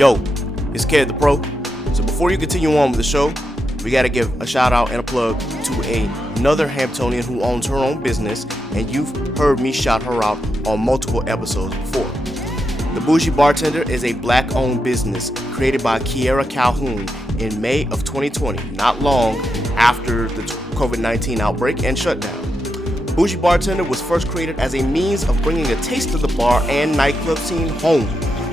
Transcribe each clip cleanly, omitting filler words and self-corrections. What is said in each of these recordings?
Yo, it's Ked the Pro. So before you continue on with the show, we got to give a shout out and a plug to another Hamptonian who owns her own business, and you've heard me shout her out on multiple episodes before. The Bougie Bartender is a black-owned business created by Kiera Calhoun in May of 2020, not long after the COVID-19 outbreak and shutdown. Bougie Bartender was first created as a means of bringing a taste of the bar and nightclub scene home,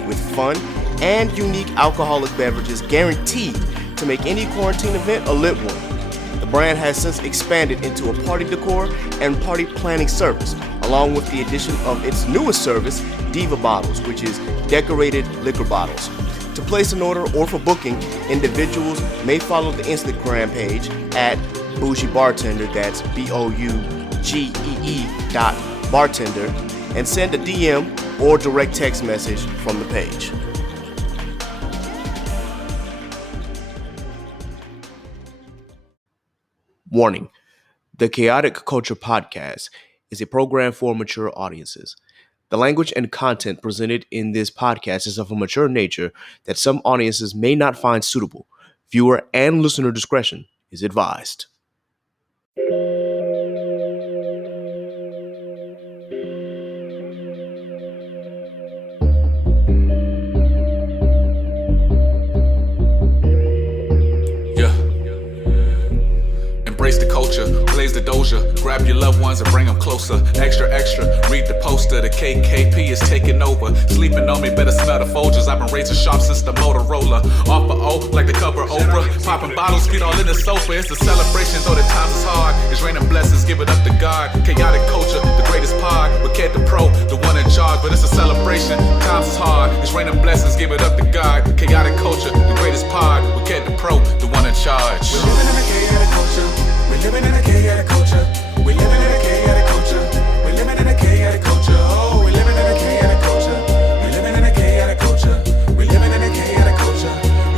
with fun and unique alcoholic beverages guaranteed to make any quarantine event a lit one. The brand has since expanded into a party decor and party planning service, along with the addition of its newest service, Diva Bottles, which is decorated liquor bottles. To place an order or for booking, individuals may follow the Instagram page at Bougie Bartender, that's BOUGEE.bartender, and send a DM or direct text message from the page. Warning: the Chaotic Culture Podcast is a program for mature audiences. The language and content presented in this podcast is of a mature nature that some audiences may not find suitable. Viewer and listener discretion is advised. Embrace the culture, blaze the doja, grab your loved ones and bring them closer. Extra, extra, read the poster, the KKP is taking over. Sleeping on me, better smell the Folgers. I've been razor sharp since the Motorola. Off the O, like the cover Oprah. Popping bottles, feet all in the sofa. It's a celebration, though the times is hard. It's raining blessings, give it up to God. Chaotic culture, the greatest pod. With Ked the Pro, the one in charge. But it's a celebration, times is hard. It's raining blessings, give it up to God. Chaotic culture, the greatest pod. With Ked the Pro, the one in charge. We're living in a chaotic culture. We're living in a chaotic culture. We're living in a chaotic culture. We're living in a chaotic culture. Oh, we're living in a chaotic culture. We're living in a chaotic culture. We're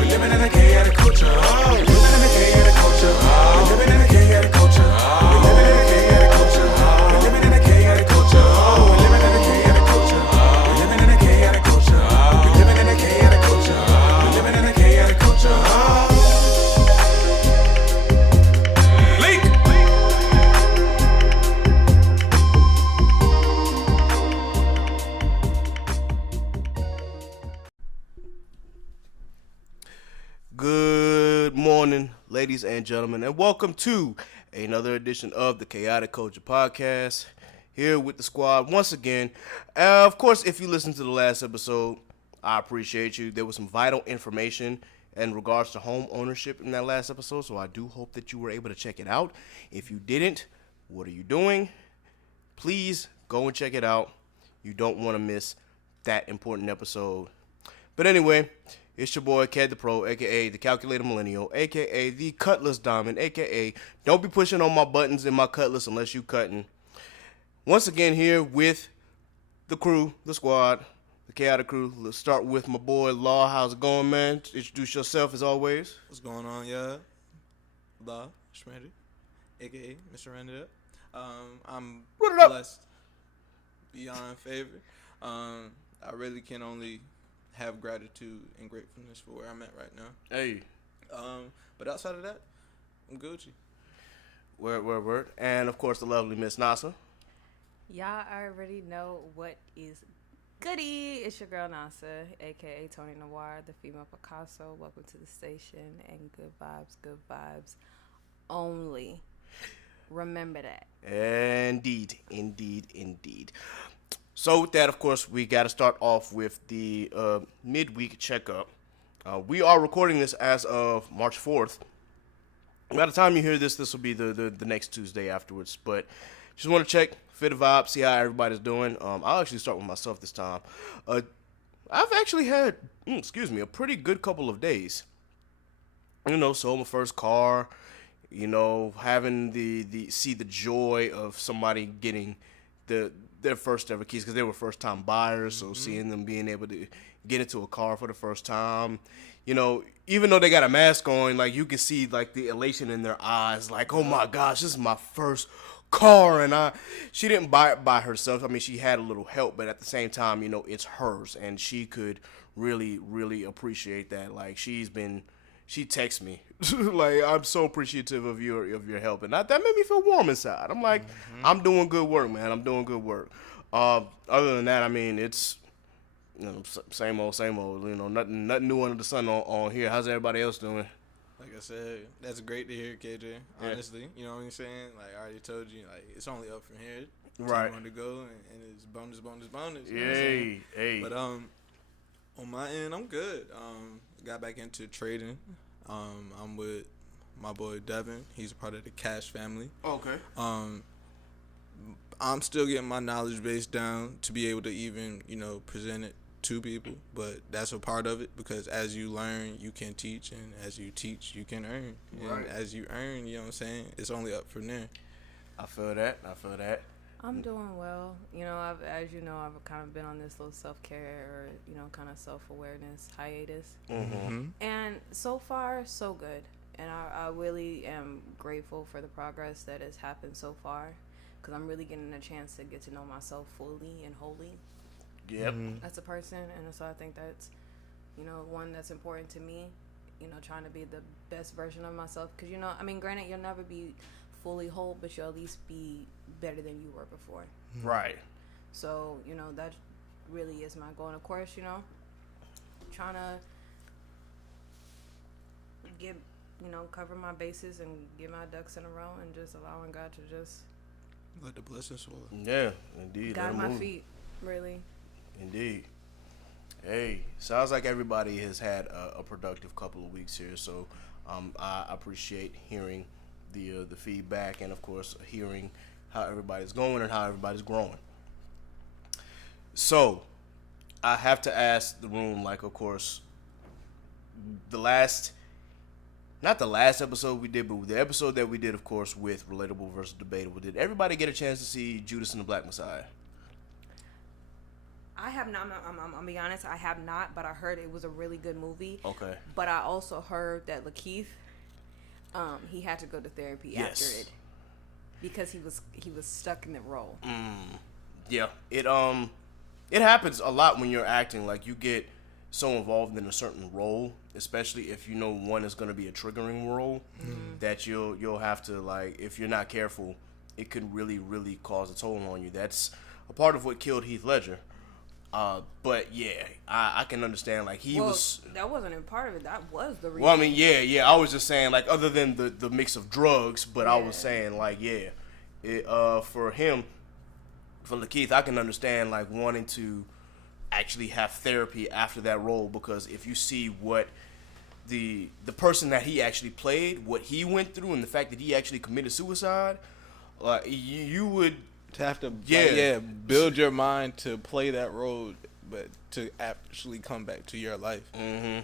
living in a chaotic culture. We're living in a chaotic culture. Oh, we're living in a chaotic culture. We're living in a chaotic culture. We're living in a chaotic culture. We're living in a chaotic culture. Oh, we're living in a chaotic culture. We're living in a chaotic culture. We're living in a chaotic culture. We're living in a chaotic culture. Good morning, ladies and gentlemen, and welcome to another edition of the Chaotic Culture Podcast. Here with the squad once again. Of course, if you listened to the last episode, I appreciate you. There was some vital information in regards to home ownership in that last episode, so I do hope that you were able to check it out. If you didn't, what are you doing? Please go and check it out. You don't want to miss that important episode. But anyway, it's your boy, Ked the Pro, a.k.a. the Calculator Millennial, a.k.a. the Cutlass Diamond, a.k.a. don't be pushing on my buttons in my Cutlass unless you cutting. Once again here with the crew, the squad, the Chaotic Crew. Let's start with my boy, Law. How's it going, man? Introduce yourself as always. What's going on, yeah? Law, Shredder, a.k.a. Mr. Render. I'm blessed beyond favor. I really can only have gratitude and gratefulness for where I'm at right now. Hey. But outside of that, I'm Gucci. Word. And, of course, the lovely Miss Nasa. Y'all already know what is goody. It's your girl Nasa, a.k.a. Tony Noir, the female Picasso. Welcome to the station, and good vibes only. Remember that. Indeed. So with that, of course, we got to start off with the midweek checkup. We are recording this as of March 4th. By the time you hear this, this will be the next Tuesday afterwards. But just want to check, fit a vibe, see how everybody's doing. I'll actually start with myself this time. I've actually had, a pretty good couple of days. Sold my first car. Having see the joy of somebody getting their first ever keys, because they were first time buyers. So seeing them being able to get into a car for the first time, even though they got a mask on, like you can see like the elation in their eyes, like, oh my gosh, this is my first car, and she didn't buy it by herself. I mean, she had a little help, but at the same time, you know, it's hers, and she could really, really appreciate that. Like, she texts me, like, I'm so appreciative of your help, and that made me feel warm inside. I'm like, I'm doing good work, man. I'm doing good work. Other than that, I mean, it's, you know, same old, you know, nothing new under the sun on here. How's everybody else doing? Like I said, that's great to hear, KJ. Honestly, you know what I'm saying? Like I already told you, like it's only up from here. Right. More to go, and it's bonus. You know what I'm saying? Hey. But on my end, I'm good. Got back into trading. I'm with my boy Devin. He's a part of the Cash family. Okay. I'm still getting my knowledge base down to be able to even, you know, present it to people, but that's a part of it because as you learn, you can teach, and as you teach, you can earn. And as you earn, you know what I'm saying, it's only up from there. I feel that. I'm doing well. You know, as you know, I've kind of been on this little self-care or, you know, kind of self-awareness hiatus. Mm-hmm. And so far, so good. And I really am grateful for the progress that has happened so far because I'm really getting a chance to get to know myself fully and wholly. Yep. As a person, and so I think that's, you know, one that's important to me, you know, trying to be the best version of myself, because, you know, I mean, granted, you'll never be fully whole, but you'll at least be better than you were before. Right. So, you know, that really is my goal, and of course, you know, trying to get, you know, cover my bases and get my ducks in a row, and just allowing God to just Let the blessings flow. Yeah, indeed. guide my feet, really. Indeed. Hey, sounds like everybody has had a productive couple of weeks here, so I appreciate hearing the feedback and, of course, hearing how everybody's going and how everybody's growing. So, I have to ask the room, like, of course, not the last episode we did, but the episode that we did, of course, with Relatable versus Debatable, did everybody get a chance to see Judas and the Black Messiah? I have not. I'm gonna be honest. I have not, but I heard it was a really good movie. Okay. But I also heard that Lakeith, he had to go to therapy after it because he was stuck in the role. Yeah. It happens a lot when you're acting. Like, you get so involved in a certain role, especially if you know one is going to be a triggering role, that you'll have to, like, if you're not careful, it could really, really cause a toll on you. That's a part of what killed Heath Ledger. But yeah, I can understand, like, that wasn't a part of it. That was the reason. Well, I mean, yeah. I was just saying, like, other than the mix of drugs, but I was saying, like, for him, for Lakeith, I can understand, like, wanting to actually have therapy after that role, because if you see what the person that he actually played, what he went through, and the fact that he actually committed suicide, you would To have to build your mind to play that role, but to actually come back to your life. Mm-hmm.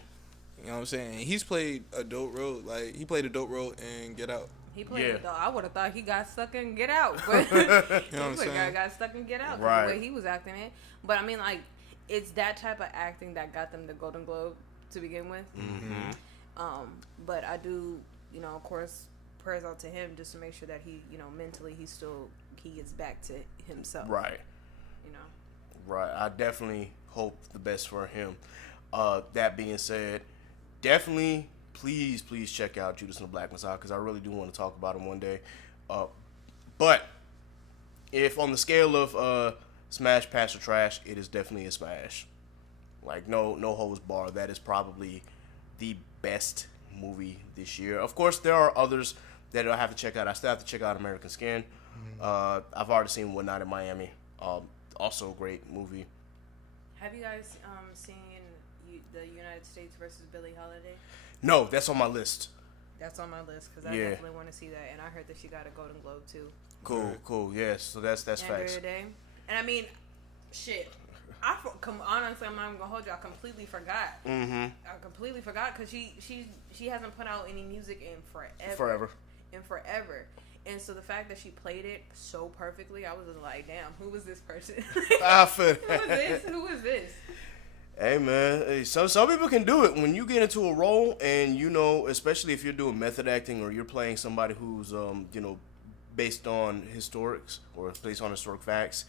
You know what I'm saying? He's played a dope role. Like, he played a dope role in Get Out. He played I would have thought he got stuck in Get Out, but You know what I'm saying? got stuck in Get Out, Right. the way he was acting it. But I mean, like, it's that type of acting that got them the Golden Globe to begin with. Mm-hmm. But I do, you know, of course, prayers out to him just to make sure that he, you know, mentally he gets back to himself. Right. You know. Right. I definitely hope the best for him. That being said, definitely, please check out Judas and the Black Messiah, because I really do want to talk about him one day. But if on the scale of smash, pass, or trash, it is definitely a smash. Like, no holds bar. That is probably the best movie this year. Of course, there are others that I have to check out. I still have to check out American Skin. I've already seen One Night in Miami. Also a great movie. Have you guys seen the United States versus Billie Holiday? No, that's on my list. That's on my list because I definitely want to see that, and I heard that she got a Golden Globe too. Cool. Yes, so that's facts. And I mean, shit. Honestly, I'm not even gonna hold you. I completely forgot. Mm-hmm. I completely forgot because she hasn't put out any music in Forever. And so the fact that she played it so perfectly, I was just like, damn, who was this person? I feel Who is this? Hey, man. Some people can do it. When you get into a role and, you know, especially if you're doing method acting or you're playing somebody who's, based on historics or based on historic facts,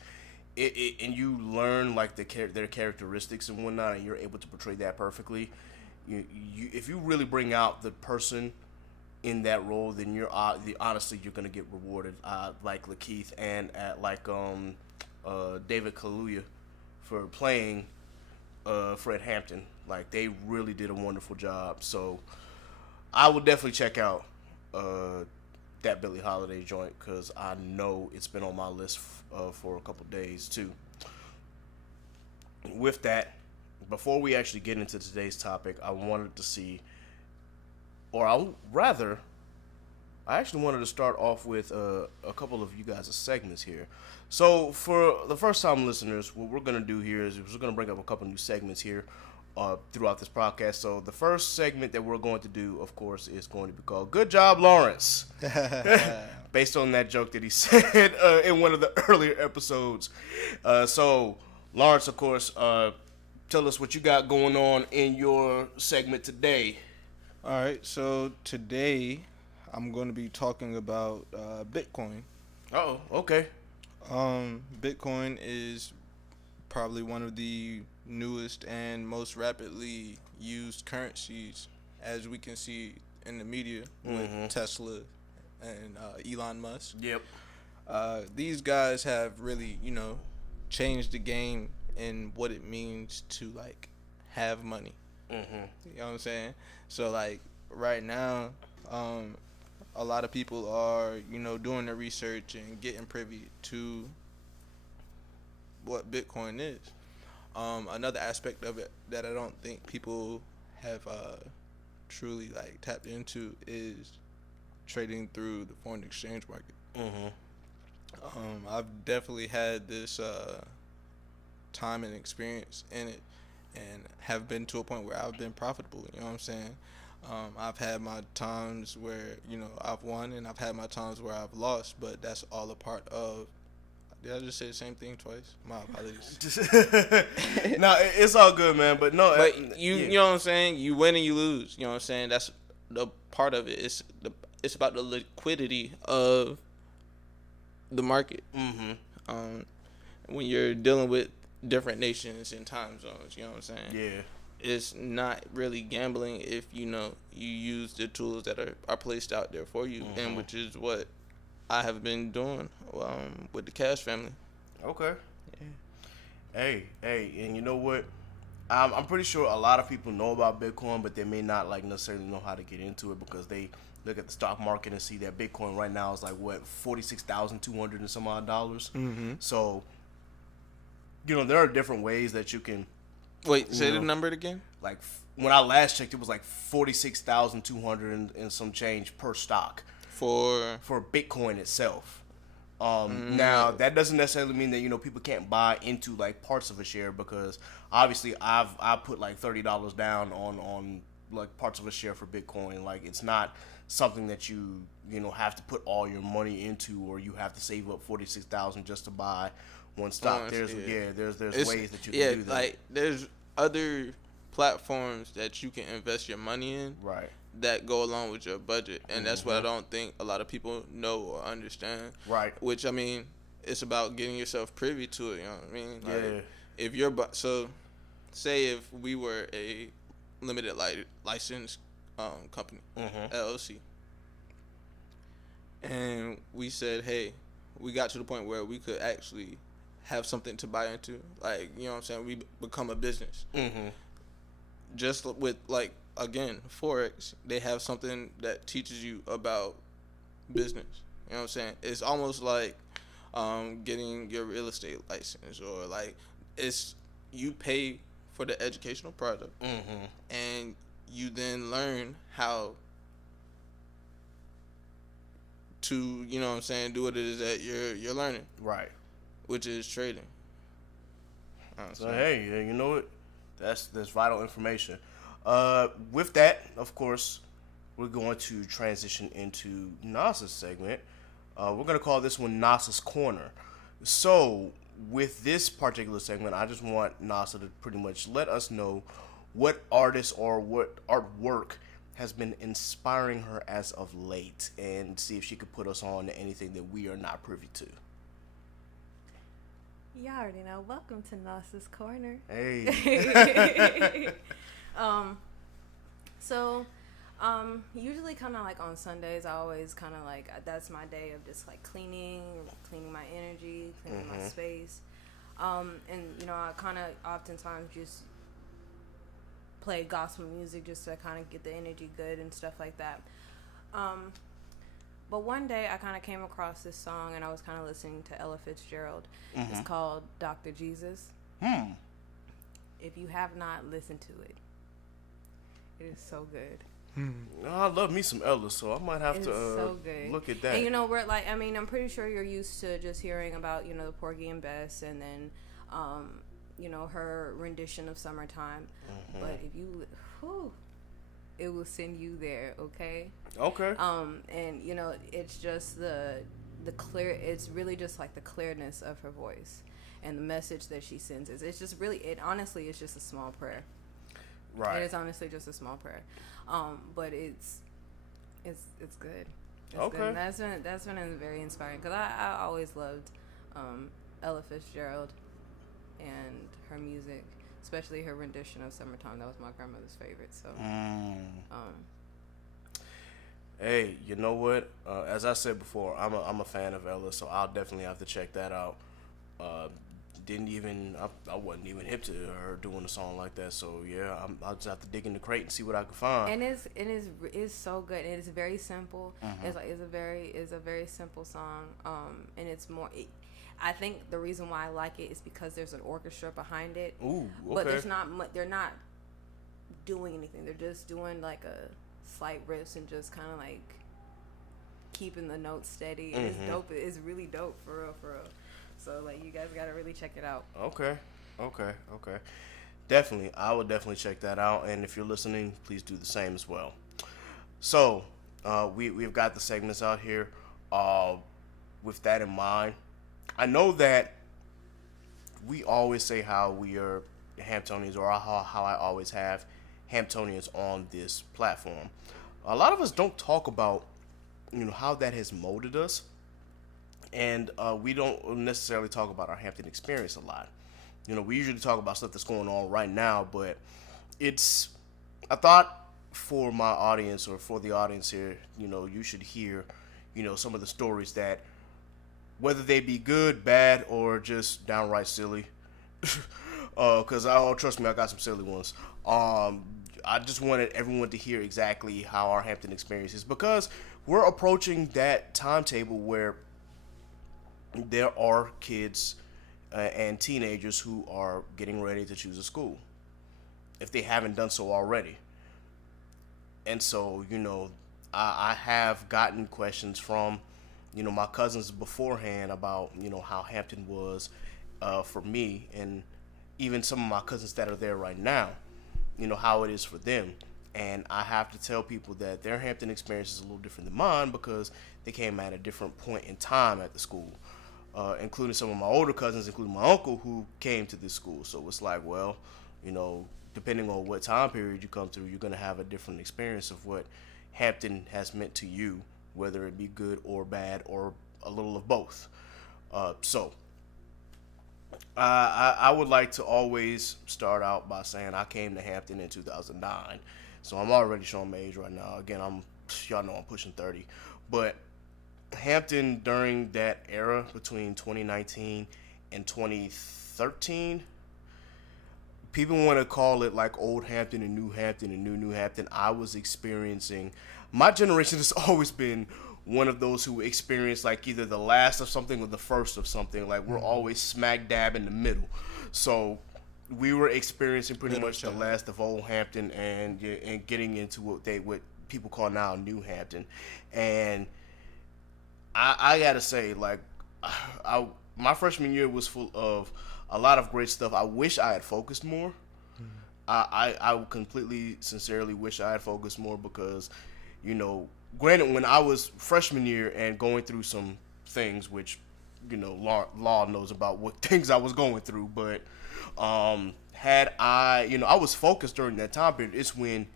and you learn like their characteristics and whatnot, and you're able to portray that perfectly. If you really bring out the person in that role, then honestly you're gonna get rewarded. Like Lakeith and David Kaluuya for playing Fred Hampton. Like, they really did a wonderful job. So I will definitely check out that Billie Holiday joint, because I know it's been on my list for a couple days too. With that, before we actually get into today's topic, I wanted to see, or I actually wanted to start off with a couple of you guys' segments here. So for the first time listeners, what we're going to do here is we're going to bring up a couple new segments here throughout this podcast. So the first segment that we're going to do, of course, is going to be called Good Job, Lawrence. Based on that joke that he said in one of the earlier episodes. So Lawrence, of course, tell us what you got going on in your segment today. All right, so today I'm going to be talking about Bitcoin. Oh, okay. Bitcoin is probably one of the newest and most rapidly used currencies, as we can see in the media with Tesla and Elon Musk. Yep. These guys have really, changed the game in what it means to like have money. You know what I'm saying? So like right now, a lot of people are, doing their research and getting privy to what Bitcoin is. Another aspect of it that I don't think people have truly like tapped into is trading through the foreign exchange market. I've definitely had this time and experience in it, and have been to a point where I've been profitable. You know what I'm saying? I've had my times where, I've won, and I've had my times where I've lost, but that's all a part of. Did I just say the same thing twice? My apologies. No, it's all good, man. But no, but you know what I'm saying? You win and you lose. You know what I'm saying? That's the part of it. It's about the liquidity of the market. When you're dealing with different nations and time zones, you know what I'm saying? Yeah. It's not really gambling if you use the tools that are placed out there for you, and which is what I have been doing with the Cash family. Okay. Yeah. Hey, and you know what? I'm pretty sure a lot of people know about Bitcoin, but they may not like necessarily know how to get into it, because they look at the stock market and see that Bitcoin right now is like what, $46,200 and some odd dollars. So, there are different ways that you can. Wait, say the number again. Like when I last checked, it was like 46,200 and some change per stock for Bitcoin itself. Now that doesn't necessarily mean that people can't buy into like parts of a share, because obviously I put like $30 down on like parts of a share for Bitcoin. Like, it's not something that you have to put all your money into, or you have to save up 46,000 just to buy one stock. There's ways that you can do that. Like there's other platforms that you can invest your money in, right, that go along with your budget, and that's what I don't think a lot of people know or understand. Right. Which, I mean, it's about getting yourself privy to it. You know what I mean? Like, yeah. If you're say if we were a limited license company, LLC, and we said, hey, we got to the point where we could actually have something to buy into, like, you know what I'm saying, we become a business. Just with, like, again, Forex, they have something that teaches you about business. You know what I'm saying? It's almost like getting your real estate license, or like, it's, you pay for the educational product, and you then learn how to, you know what I'm saying, do what it is that you're learning. Right. Which is trading. So hey, you know what? That's vital information. With that, of course, we're going to transition into NASA's segment. We're going to call this one NASA's Corner. So, with this particular segment, I just want NASA to pretty much let us know what artists or what artwork has been inspiring her as of late, and see if she could put us on to anything that we are not privy to. Y'all already know. Welcome to Nas's Corner. Hey. Usually kind of like on Sundays, I always kind of like, that's my day of just like cleaning my energy, cleaning my space. And, you know, I kind of oftentimes just play gospel music just to kind of get the energy good and stuff like that. But one day I kind of came across this song and I was kind of listening to Ella Fitzgerald. It's called Dr. Jesus. If you have not listened to it, it is so good. I love me some Ella, so I might have to so good. look at that. And you know, we're like, I mean, I'm pretty sure you're used to just hearing about, you know, the Porgy and Bess, and then, you know, her rendition of Summertime. But if you, it will send you there, okay? Okay. And you know, it's just the clear. It's really just like the clearness of her voice and the message that she sends. It's just really. It honestly, it's just a small prayer. Right. It is honestly just a small prayer. But it's good. It's Okay. good. And that's been very inspiring, because I always loved Ella Fitzgerald and her music, especially her rendition of Summertime. That was my grandmother's favorite. So. Hey, you know what? As I said before, I'm a fan of Ella, so I'll definitely have to check that out. I wasn't even hip to her doing a song like that, so yeah, I'll just have to dig in the crate and see what I can find. And it's so good. It is very simple. It's a very simple song. And it's more. I think the reason why I like it is because there's an orchestra behind it. Ooh, okay. But they're not doing anything. They're just doing like a slight riffs and just kind of like keeping the notes steady. And it's dope. It's really dope, for real. So like, you guys gotta really check it out. Okay. Definitely, I will definitely check that out. And if you're listening, please do the same as well. So, we've got the segments out here. With that in mind, I know that we always say how we are Hamptonians, or how I always have Hamptonians on this platform. A lot of us don't talk about, you know, how that has molded us. And we don't necessarily talk about our Hampton experience a lot. You know, we usually talk about stuff that's going on right now, but I thought for my audience, or for the audience here, you know, you should hear, you know, some of the stories that, whether they be good, bad, or just downright silly, because trust me, I got some silly ones. I just wanted everyone to hear exactly how our Hampton experience is, because we're approaching that timetable where there are kids and teenagers who are getting ready to choose a school, if they haven't done so already. And so, you know, I have gotten questions from, you know, my cousins beforehand about, you know, how Hampton was for me, and even some of my cousins that are there right now, you know, how it is for them. And I have to tell people that their Hampton experience is a little different than mine, because they came at a different point in time at the school. Including some of my older cousins, including my uncle, who came to this school. So it's like, well, you know, depending on what time period you come through, you're going to have a different experience of what Hampton has meant to you, whether it be good or bad, or a little of both. So I would like to always start out by saying I came to Hampton in 2009. So I'm already showing my age right now. Again, y'all know I'm pushing 30. But Hampton, during that era between 2019 and 2013, people want to call it like Old Hampton and New Hampton and New Hampton. I was experiencing, my generation has always been one of those who experienced like either the last of something or the first of something. Like, we're always smack dab in the middle. So we were experiencing pretty much the last of Old Hampton and getting into what people call now New Hampton. And I gotta say, like, my freshman year was full of a lot of great stuff. I wish I had focused more. I completely, sincerely wish I had focused more, because, you know, granted, when I was freshman year and going through some things, which, you know, law knows about what things I was going through, but had I, you know, I was focused during that time period. It's when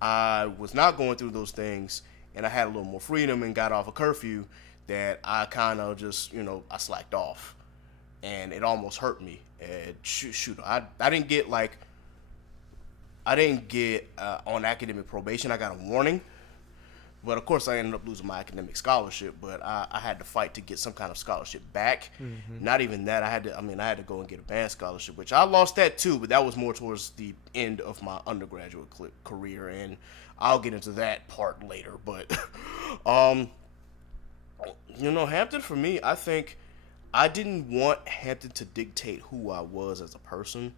I was not going through those things and I had a little more freedom and got off a curfew, that I kind of just, I slacked off. And it almost hurt me. And I didn't get on academic probation. I got a warning. But of course, I ended up losing my academic scholarship. But I had to fight to get some kind of scholarship back. Mm-hmm. Not even that. I had to go and get a band scholarship, which I lost that too. But that was more towards the end of my undergraduate career, and I'll get into that part later. But, Hampton for me, I think I didn't want Hampton to dictate who I was as a person,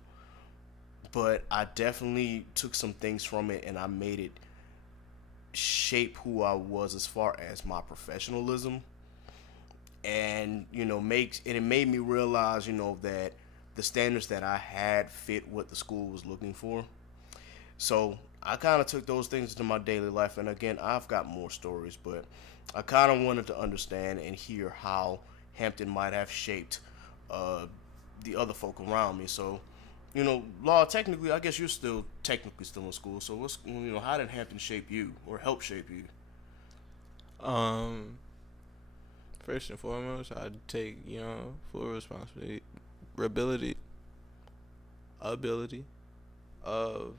but I definitely took some things from it and I made it shape who I was as far as my professionalism, and it made me realize that the standards that I had fit what the school was looking for. So I kind of took those things into my daily life, and again, I've got more stories, but I kind of wanted to understand and hear how Hampton might have shaped the other folk around me. So Law, technically, I guess you're still in school. So how did Hampton shape you or help shape you? First and foremost, I'd take, full responsibility, ability of,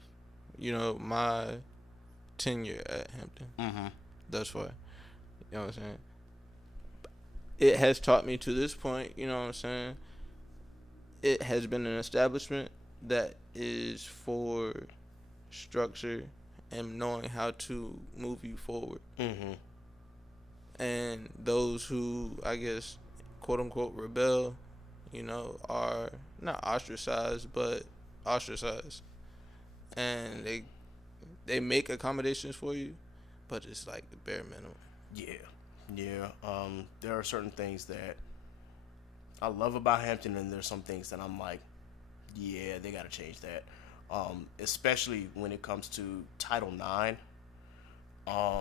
my tenure at Hampton. Mm-hmm. Thus far. You know what I'm saying? It has taught me to this point, you know what I'm saying? It has been an establishment that is for structure and knowing how to move you forward. Mm-hmm. And those who, I guess, quote unquote, rebel, are not ostracized, but ostracized. And they make accommodations for you, but it's like the bare minimum. Yeah. There are certain things that I love about Hampton, and there's some things that I'm like, yeah, they got to change that. Especially when it comes to Title IX. I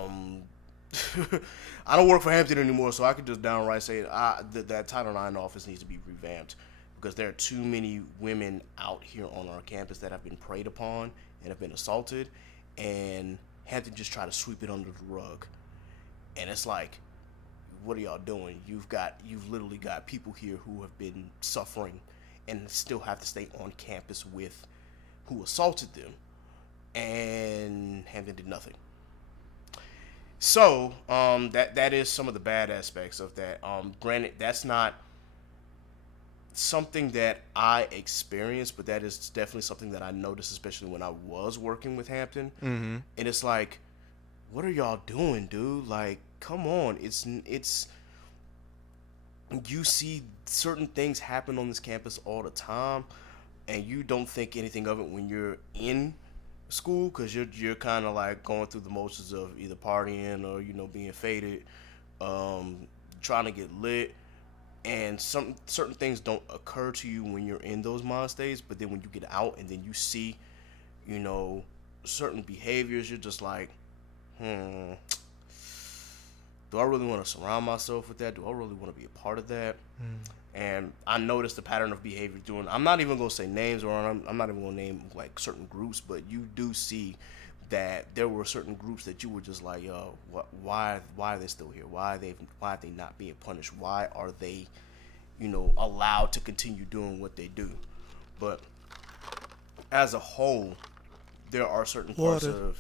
don't work for Hampton anymore, so I could just downright say that Title IX office needs to be revamped, because there are too many women out here on our campus that have been preyed upon and have been assaulted, and Hampton just try to sweep it under the rug. And it's like, what are y'all doing? You've literally got people here who have been suffering and still have to stay on campus with who assaulted them, and Hampton did nothing. So that is some of the bad aspects of that. Granted, that's not something that I experienced, but that is definitely something that I noticed, especially when I was working with Hampton. Mm-hmm. And it's like, what are y'all doing, dude? Like, come on. It's you see certain things happen on this campus all the time, and you don't think anything of it when you're in school, because you're kind of like going through the motions of either partying or being faded, trying to get lit, and certain things don't occur to you when you're in those mind states. But then when you get out and then you see certain behaviors, you're just like, do I really want to surround myself with that? Do I really want to be a part of that? And I noticed the pattern of behavior I'm not even going to say names, or I'm not even going to name like certain groups, but you do see that there were certain groups that you were just like, yo, why are they still here? Why are they not being punished? Why are they, allowed to continue doing what they do? But as a whole, there are certain parts of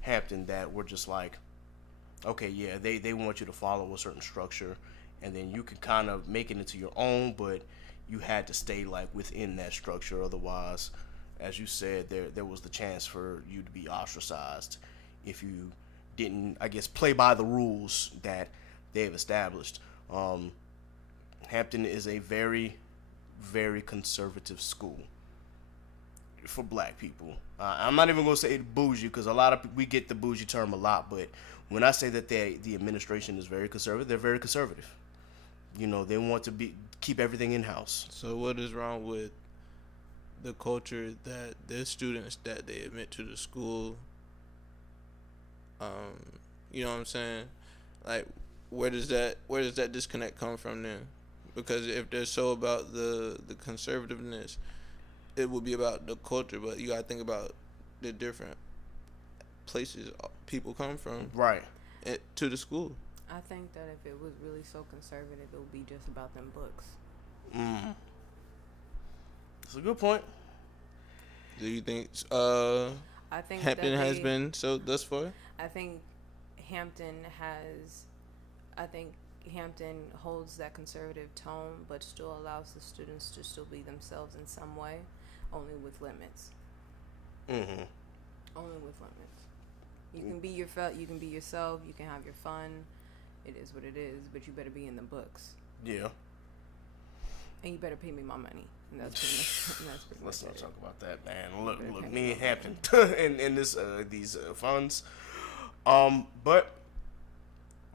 Hampton that were just like, okay, yeah, they want you to follow a certain structure, and then you can kind of make it into your own, but you had to stay like within that structure. Otherwise, as you said, there was the chance for you to be ostracized if you didn't, I guess, play by the rules that they've established. Hampton is a very, very conservative school for black people. I'm not even going to say bougie, because we get the bougie term a lot, but when I say that the administration is very conservative, they're very conservative. They want to keep everything in-house. So what is wrong with the culture that the students that they admit to the school, you know what I'm saying? Like, where does that disconnect come from then? Because if they're so about the conservativeness, it would be about the culture, but you gotta think about the different places people come from Right. to the school. I think that if it was really so conservative, it would be just about them books. That's a good point. Do you think I think Hampton that has been so thus far? I think Hampton has. I think Hampton holds that conservative tone, but still allows the students to still be themselves in some way, only with limits. Mm-hmm. Only with limits. You can be you can be yourself. You can have your fun. It is what it is, but you better be in the books. Yeah. And you better pay me my money. And that's pretty much, that's pretty Let's much not it. talk about that, man. Look, Okay. me and Hampton in this these funds. But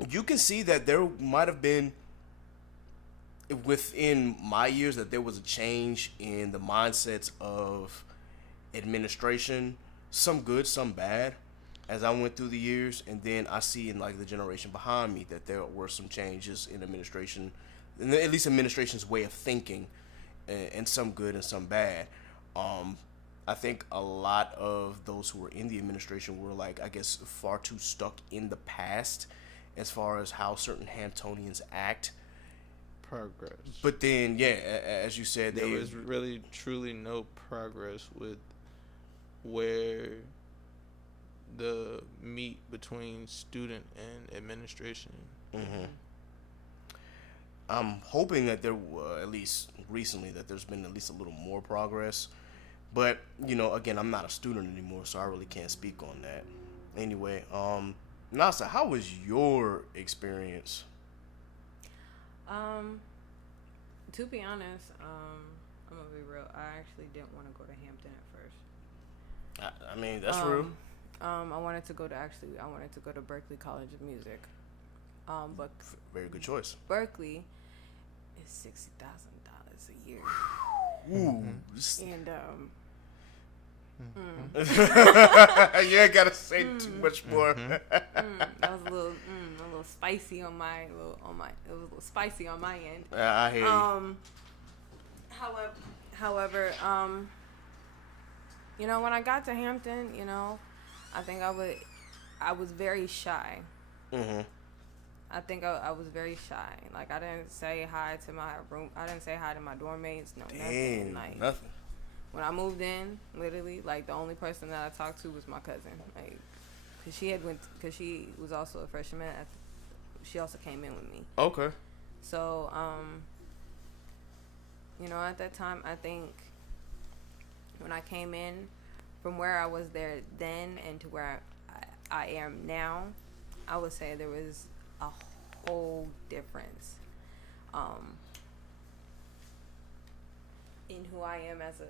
you can see that there might have been within my years that there was a change in the mindsets of administration, some good, some bad, as I went through the years. And then I see in like the generation behind me that there were some changes in administration, at least administration's way of thinking, and some good and some bad. I think a lot of those who were in the administration were like, I guess, far too stuck in the past as far as how certain Hamptonians act. Progress. But then, yeah, as you said, There was really, truly no progress with where the meet between student and administration. Mm-hmm. I'm hoping that there, at least recently, that there's been at least a little more progress. But, you know, again, I'm not a student anymore, so I really can't speak on that. Anyway, Nasa, how was your experience? To be honest, I'm gonna be real. I actually didn't want to go to Hampton at first. I mean, that's real. I wanted to go to Berkeley College of Music. But Very good choice. Berkeley is $60,000 a year. Ooh. And You ain't gotta say too much more. that was a little spicy on my it was a little spicy on my end. I hear you. However, you know, when I got to Hampton, you know, I think I was very shy. Mm-hmm. I think I was very shy. Like, I didn't say hi to my room. I didn't say hi to my dorm mates. No, nothing. Like, Nothing. when I moved in, literally, like, the only person that I talked to was my cousin. Like, cause she was also a freshman. She also came in with me. Okay. So, you know, at that time, I think when I came in, from where I was there then and to where I am now, I would say there was a whole difference in who I am as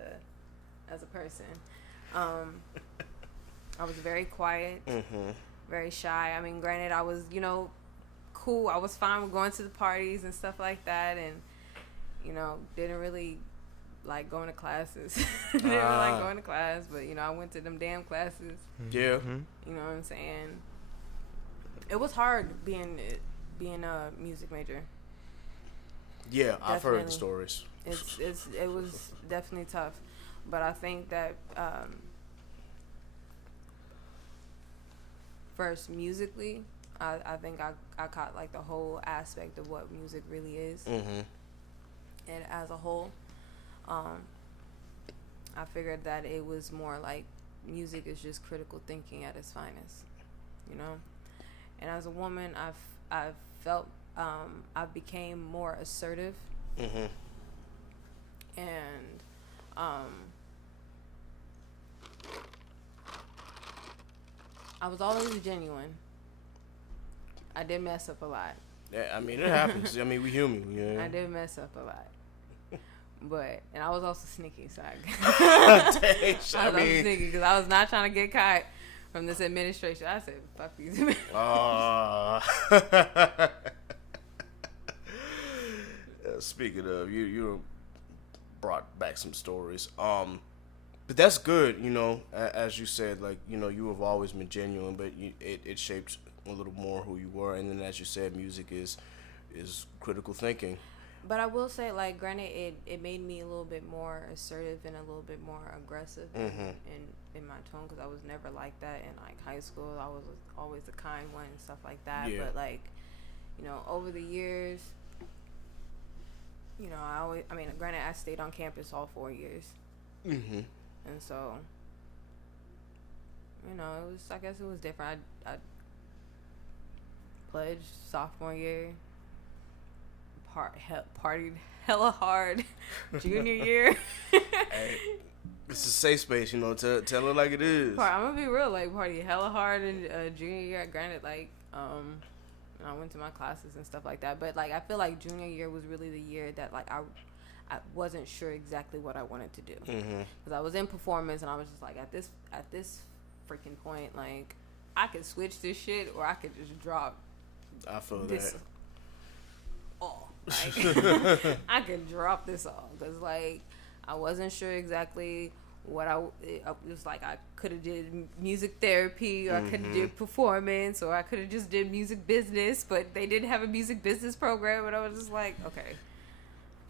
a person. I was very quiet, very shy. I mean, granted, I was, you know, cool. I was fine with going to the parties and stuff like that, and, you know, didn't really like going to classes. Didn't really like going to class, but, you know, I went to them damn classes. Yeah. You know what I'm saying? It was hard being a music major. Yeah, I've heard the Definitely. stories. It was definitely tough, but I think that first musically, I think I caught like the whole aspect of what music really is, Mm-hmm. and as a whole, I figured that it was more like music is just critical thinking at its finest, you know. And as a woman, I've felt I became more assertive, Mm-hmm. and I was always genuine. I did mess up a lot. Yeah, I mean, it happens. I mean, we human. Yeah. I did mess up a lot. And I was also sneaky, so Dang, I was I also mean, sneaky because I was not trying to get caught from this administration. I said, fuck these administration. Speaking of, you brought back some stories. But that's good, you know, as you said, like, you know, you have always been genuine, but it shaped a little more who you were. And then, as you said, music is critical thinking. But I will say, like, granted, it made me a little bit more assertive and a little bit more aggressive in my tone, because I was never like that in, like, high school. I was always the kind one and stuff like that. Yeah. But, like, you know, over the years, you know, granted, I stayed on campus all 4 years. Mm-hmm. And so, you know, I guess it was different. I pledged sophomore year, partied hella hard junior year. Hey, it's a safe space, you know. Tell it like it is. I'm gonna be real, like, party hella hard in junior year. Granted, like, I went to my classes and stuff like that, but, like, I feel like junior year was really the year that, like, I wasn't sure exactly what I wanted to do, because I was in performance, and I was just like, at this freaking point, like, I could switch this shit, or I could just drop. I feel this that. All. Like, I could drop this all, because, like, I wasn't sure exactly what it was like. I could have did music therapy, or I could have did performance, or I could have just did music business, but they didn't have a music business program, and I was just like, okay,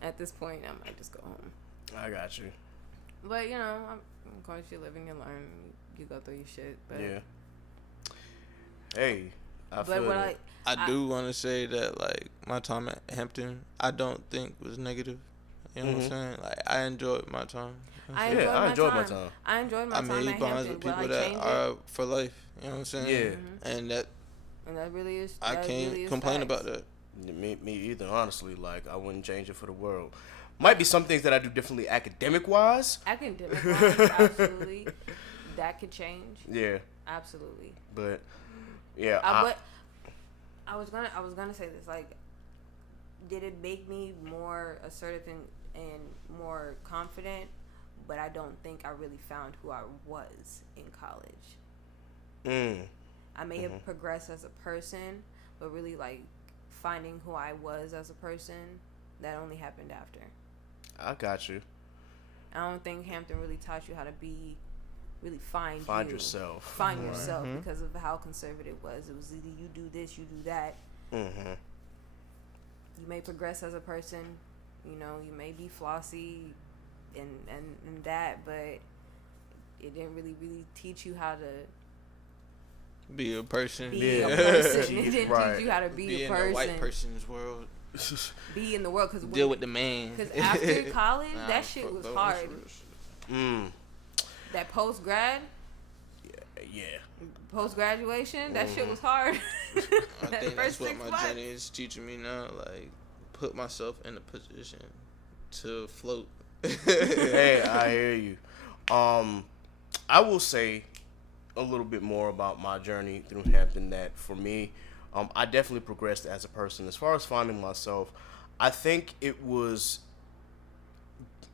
at this point, I might just go home. I got you. But, you know, of course, you're living and learning. You go through your shit. But Yeah. Hey, I feel what that. I do want to say that, like, my time at Hampton, I don't think was negative. You know what I'm saying? Like, I enjoyed my time. I enjoyed my my time. I enjoyed my I time made at bonds Hampton. with Will I people that change are it? for life. You know what I'm saying? Yeah. And that And that really is. I that can't really is complain facts. about that. Me either, honestly. Like, I wouldn't change it for the world. Might be some things that I do differently academic-wise. Academic wise, absolutely. That could change. Yeah. Absolutely. But, yeah. I was gonna say this, like, did it make me more assertive and more confident? But I don't think I really found who I was in college. I may have progressed as a person, but really, like, finding who I was as a person, that only happened after. I got you. I don't think Hampton really taught you how to really find yourself. Find yourself, because of how conservative it was. It was either you do this, you do that. Mm-hmm. You may progress as a person, you know, you may be flossy and that, but it didn't really teach you how to Be a person. be a person. It didn't Right. teach you how to be a in person. the white person's world. Be in the world, because Deal with the man. Because after college, Nah, that shit fuck was those hard. rules. That post grad, Yeah. post graduation, that shit was hard. I think that's what my months. journey is teaching me now. Like, put myself in a position to float. Hey, I hear you. I will say a little bit more about my journey through Hampton. That for me, I definitely progressed as a person. As far as finding myself, I think it was.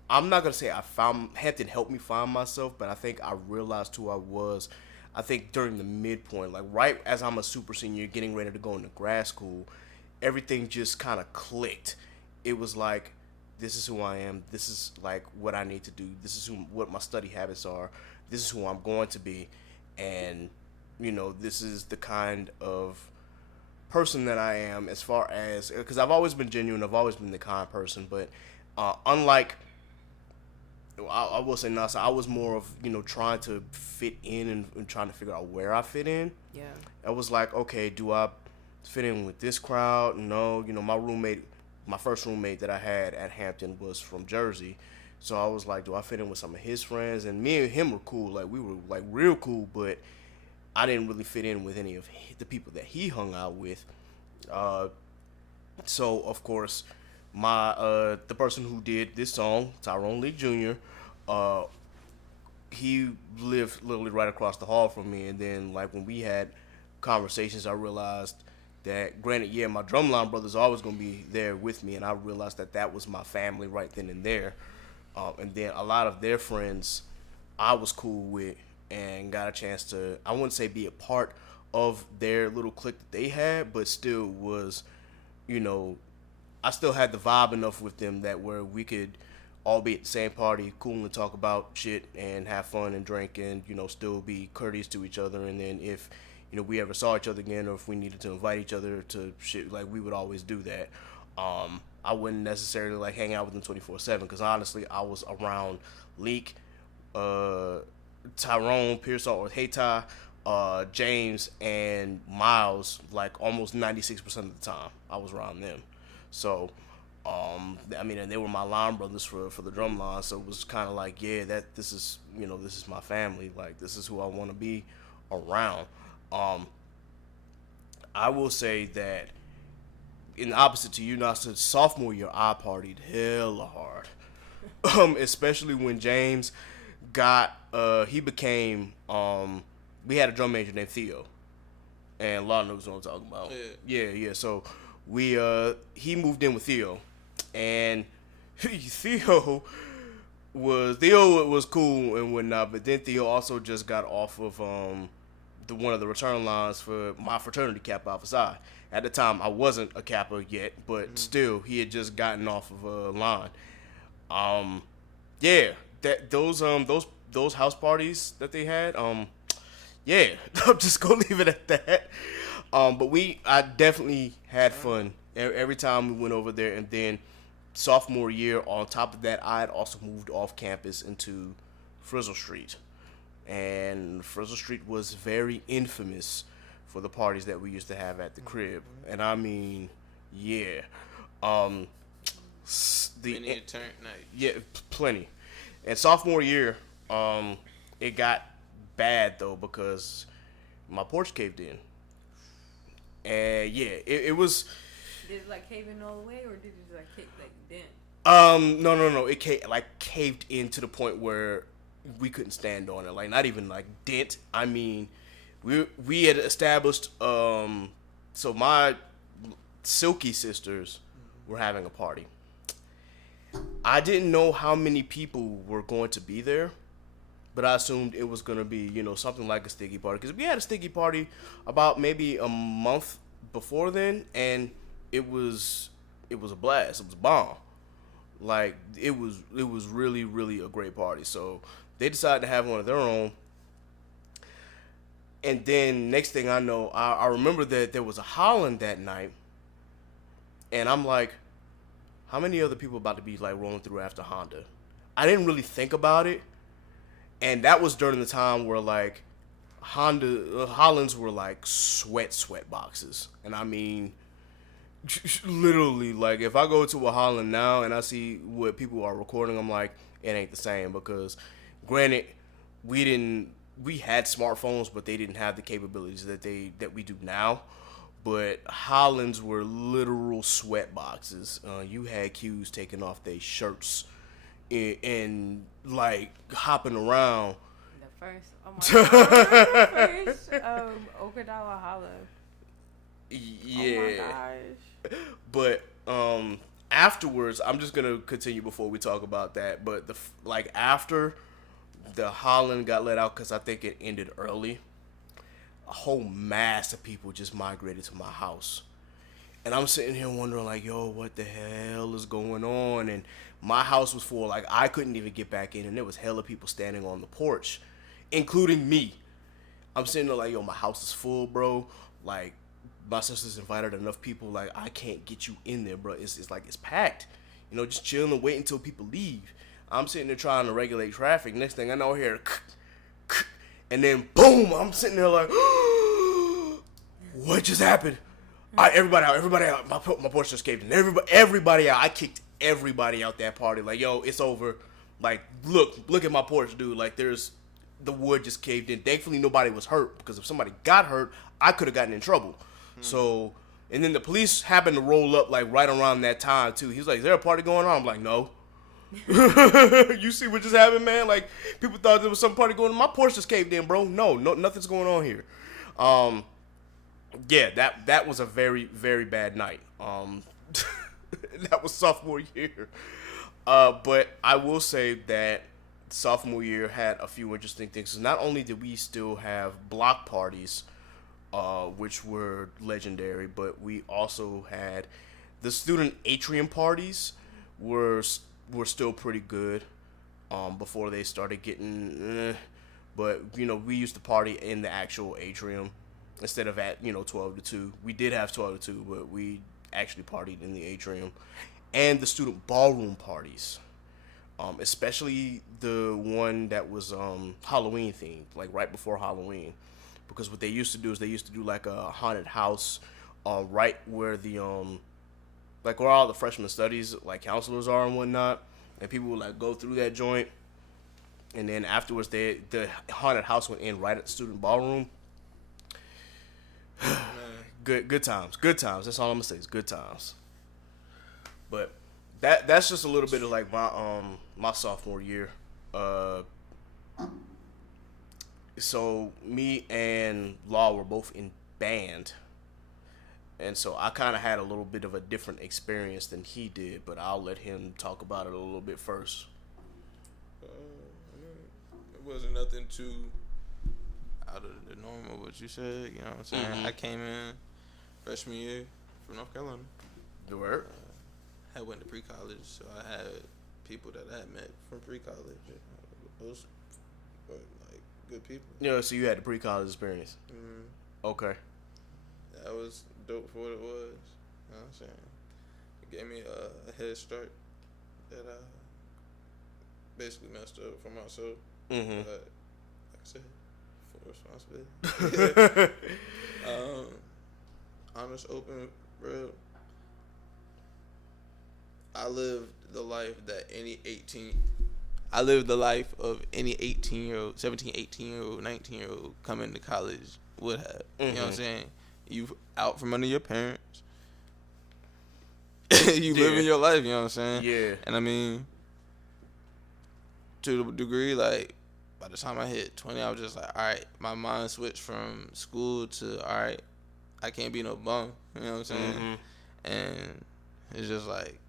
I'm not gonna say I found Hampton helped me find myself, but I think I realized who I was. I think during the midpoint, like right as I'm a super senior, getting ready to go into grad school, everything just kind of clicked. It was like, this is who I am. This is like what I need to do. This is what my study habits are. This is who I'm going to be, and you know, this is the kind of person that I am. As far as, because I've always been genuine. I've always been the kind person, but unlike. I will say Nasa, I was more of, you know, trying to fit in and trying to figure out where I fit in. Yeah. I was like, okay, do I fit in with this crowd? No, you know, my first roommate that I had at Hampton was from Jersey. So I was like, do I fit in with some of his friends? And me and him were cool. Like, we were, like, real cool, but I didn't really fit in with any of the people that he hung out with. So, of course, the person who did this song, Tyrone Lee Jr., he lived literally right across the hall from me. And then, like, when we had conversations, I realized that, granted, yeah, my drumline brother's always going to be there with me, and I realized that that was my family right then and there. And then a lot of their friends I was cool with and got a chance to, I wouldn't say be a part of their little clique that they had, but still was, you know, I still had the vibe enough with them that where we could all be at the same party, cool, and talk about shit and have fun and drink and, you know, still be courteous to each other. And then if, you know, we ever saw each other again or if we needed to invite each other to shit, like, we would always do that. I wouldn't necessarily like hang out with them 24/7 because honestly, I was around Leak, Tyrone, Pearsall, or Hayti, James, and Miles like almost 96% of the time. I was around them, so. I mean, and they were my line brothers for the drum line, so it was kind of like, yeah, this is my family. Like, this is who I want to be around. I will say that, in the opposite to you, Nasa, sophomore year, I partied hella hard. Especially when James he became, we had a drum major named Theo, and a lot of knows what I'm talking about. Yeah. So he moved in with Theo. And Theo was cool and whatnot, but then Theo also just got off of one of the return lines for my fraternity Kappa Alpha Psi. At the time, I wasn't a Kappa yet, but still, he had just gotten off of a line. Those house parties that they had, yeah, I'm just gonna leave it at that. But I definitely had fun every time we went over there, and then. Sophomore year, on top of that, I had also moved off campus into Frizzle Street. And Frizzle Street was very infamous for the parties that we used to have at the crib. And I mean, yeah. Many a turn night. Yeah, plenty. And sophomore year, it got bad, though, because my porch caved in. And, yeah, it was... Did it like cave in all the way, or did it like dent? No. It caved in to the point where we couldn't stand on it. Like, not even like dent. I mean, we had established. So my Silky sisters were having a party. I didn't know how many people were going to be there, but I assumed it was going to be, something like a sticky party, because we had a sticky party about maybe a month before then, and it was a blast. It was a bomb. Like, it was really, really a great party. So they decided to have one of their own. And then next thing I know, I remember that there was a Holland that night. And I'm like, how many other people about to be like rolling through after Honda? I didn't really think about it. And that was during the time where like Hollands were like sweat boxes. And I mean, literally, like, if I go to a Holland now and I see what people are recording, I'm like, it ain't the same, because granted, we had smartphones, but they didn't have the capabilities that we do now. But Hollands were literal sweat boxes. You had Qs taking off their shirts and like hopping around. The first, oh my god, first Okinawa Hollow. Yeah. Oh my gosh. But afterwards, I'm just gonna continue before we talk about that. But after the Holland got let out, because I think it ended early, a whole mass of people just migrated to my house, and I'm sitting here wondering like, yo, what the hell is going on? And my house was full. Like, I couldn't even get back in, and there was hella people standing on the porch, including me. I'm sitting there like, yo, my house is full, bro. Like, my sister's invited enough people, like, I can't get you in there, bro. It's like, it's packed. Just chilling and waiting until people leave. I'm sitting there trying to regulate traffic. Next thing I know, I hear, and then boom, I'm sitting there like, what just happened? Everybody out. My porch just caved in. Everybody out. I kicked everybody out that party. Like, yo, it's over. Like, look at my porch, dude. Like, the wood just caved in. Thankfully, nobody was hurt, because if somebody got hurt, I could have gotten in trouble. So, and then the police happened to roll up like right around that time too. He was like, "Is there a party going on?" I'm like, "No." You see what just happened, man? Like, people thought there was some party going on. My porch just caved in, bro. No, nothing's going on here. Yeah, that was a very, very bad night. That was sophomore year. But I will say that sophomore year had a few interesting things. Not only did we still have block parties, which were legendary, but we also had the student atrium parties were still pretty good before they started getting but we used to party in the actual atrium instead of at 12 to 2. We did have 12 to 2, but we actually partied in the atrium. and the student ballroom parties, especially the one that was Halloween themed, like right before Halloween. Because what they used to do is they used to do like a haunted house, right where the like where all the freshman studies like counselors are and whatnot, and people would like go through that joint, and then afterwards the haunted house went in right at the student ballroom. Good times. That's all I'm gonna say is good times. But that's just a little bit of like my sophomore year. So me and Law were both in band, and so I kind of had a little bit of a different experience than he did. But I'll let him talk about it a little bit first. It wasn't nothing too out of the norm of what you said. You know what I'm saying? Mm-hmm. I came in freshman year from North Carolina. The word? I went to pre-college, so I had people that I had met from pre-college. Those were like good people. Yeah, so you had the pre-college experience. Mm-hmm. Okay. That was dope for what it was. You know what I'm saying? It gave me a head start that I basically messed up for myself. Mm-hmm. But like I said, full responsibility. Honest, open, real. I lived the life of any 18-year-old, 17, 18-year-old, 19-year-old coming to college would have. Mm-hmm. You know what I'm saying? You out from under your parents. You living your life, you know what I'm saying? Yeah. And I mean, to the degree, like, by the time I hit 20, I was just like, all right, my mind switched from school to, all right, I can't be no bum. You know what I'm saying? Mm-hmm. And it's just like,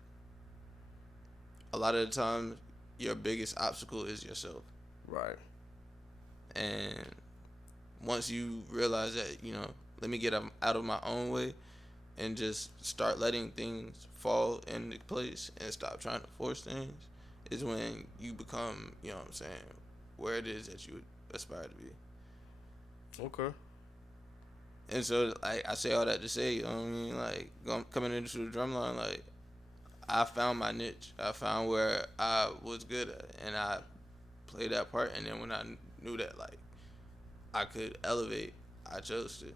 a lot of the time, your biggest obstacle is yourself. Right. And once you realize that, you know, let me get out of my own way and just start letting things fall into place and stop trying to force things, is when you become, you know what I'm saying, where it is that you aspire to be. Okay. And so, like, I say all that to say, you know what I mean? Like, coming into the drumline, like, I found my niche. I found where I was good at, and I played that part. And then when I knew that, like, I could elevate, I chose to.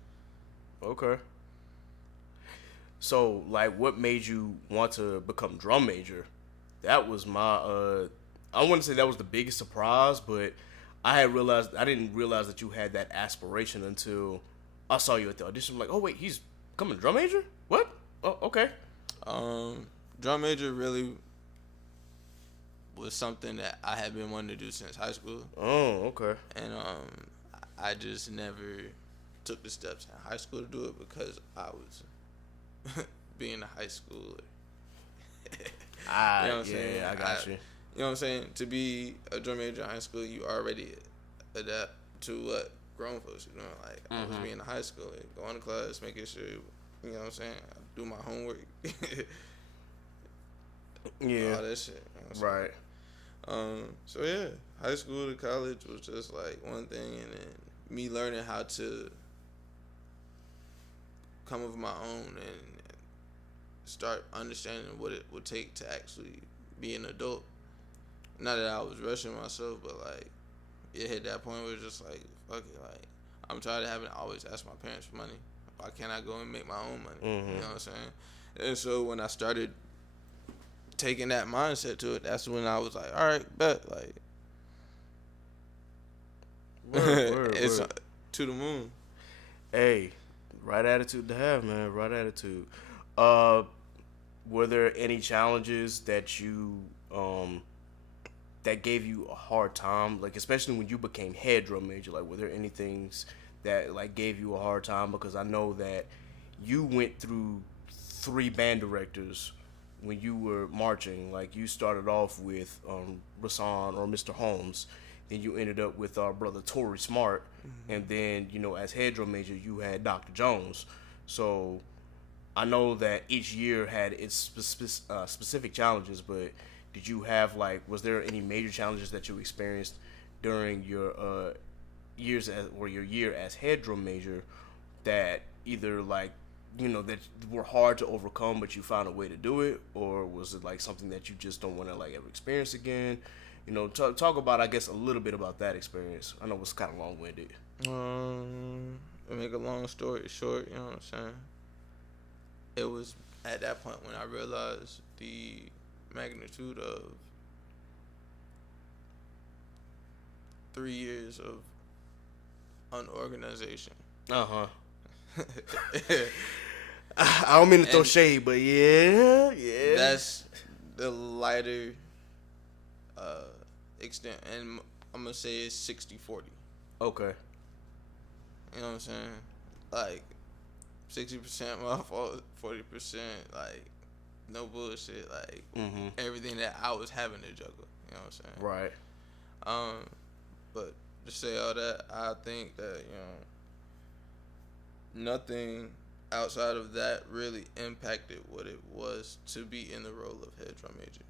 Okay. So, like, what made you want to become drum major? That was my, I wouldn't say that was the biggest surprise, but I didn't realize that you had that aspiration until I saw you at the audition. I'm like, oh, wait, he's becoming a drum major? What? Oh, okay. Drum major really was something that I had been wanting to do since high school. Oh, okay. And I just never took the steps in high school to do it because I was being a high schooler. You know what I'm saying? Yeah, I got you. You know what I'm saying? To be a drum major in high school, you already adapt to what grown folks are doing. Like, I was being in high school, like, going to class, making sure, you know what I'm saying, I do my homework. Yeah. All that shit. You know Right. So, yeah, high school to college was just, like, one thing, and then me learning how to come of my own and start understanding what it would take to actually be an adult. Not that I was rushing myself, but, like, it hit that point where it's just like, fuck it, like, I'm tired of having to always ask my parents for money. Why can't I go and make my own money? Mm-hmm. You know what I'm saying? And so when I started taking that mindset to it, that's when I was like, all right, bet, like, it's word. to the moon. Hey, right attitude to have, man. Right attitude. Were there any challenges that you that gave you a hard time, like especially when you became head drum major? Like, were there any things that like gave you a hard time? Because I know that you went through 3 band directors when you were marching. Like, you started off with Rasan or Mr. Holmes, then you ended up with our brother Torrey Smart, and then, you know, as head drum major you had Dr. Jones. So I know that each year had its specific challenges, but did you have, like, was there any major challenges that you experienced during your your year as head drum major that either, like, that were hard to overcome, but you found a way to do it, or was it like something that you just don't want to like ever experience again? Talk about, I guess, a little bit about that experience. I know it's kind of long-winded. To make a long story short, you know what I'm saying? It was at that point when I realized the magnitude of 3 years of unorganization. Uh-huh. I don't mean to throw shade, but yeah. That's the lighter extent, and I'm gonna say it's 60-40. Okay. You know what I'm saying? Like 60% my fault, 40% like no bullshit, like everything that I was having to juggle. You know what I'm saying? Right. But to say all that, I think that nothing outside of that really impacted what it was to be in the role of head drum major.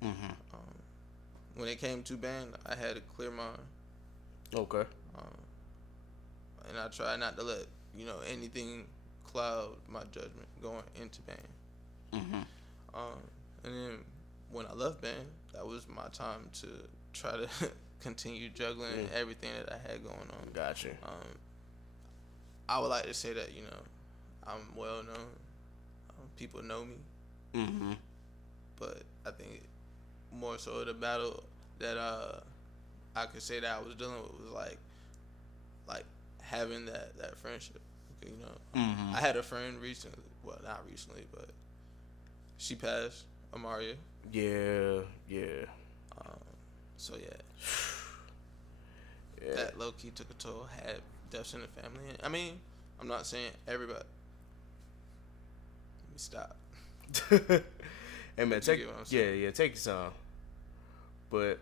When it came to band, I had a clear mind. Okay. And I try not to let anything cloud my judgment going into band. And then when I left band, that was my time to try to continue juggling everything that I had going on. Gotcha. I would like to say that I'm well known. People know me. But I think more so the battle that I could say that I was dealing with was like having that friendship. I had a friend recently. Well, not recently, but she passed, Amaria. Yeah. So that low key took a toll. Had deaths in the family. I mean, I'm not saying everybody. Let me stop. Hey man, take your time. But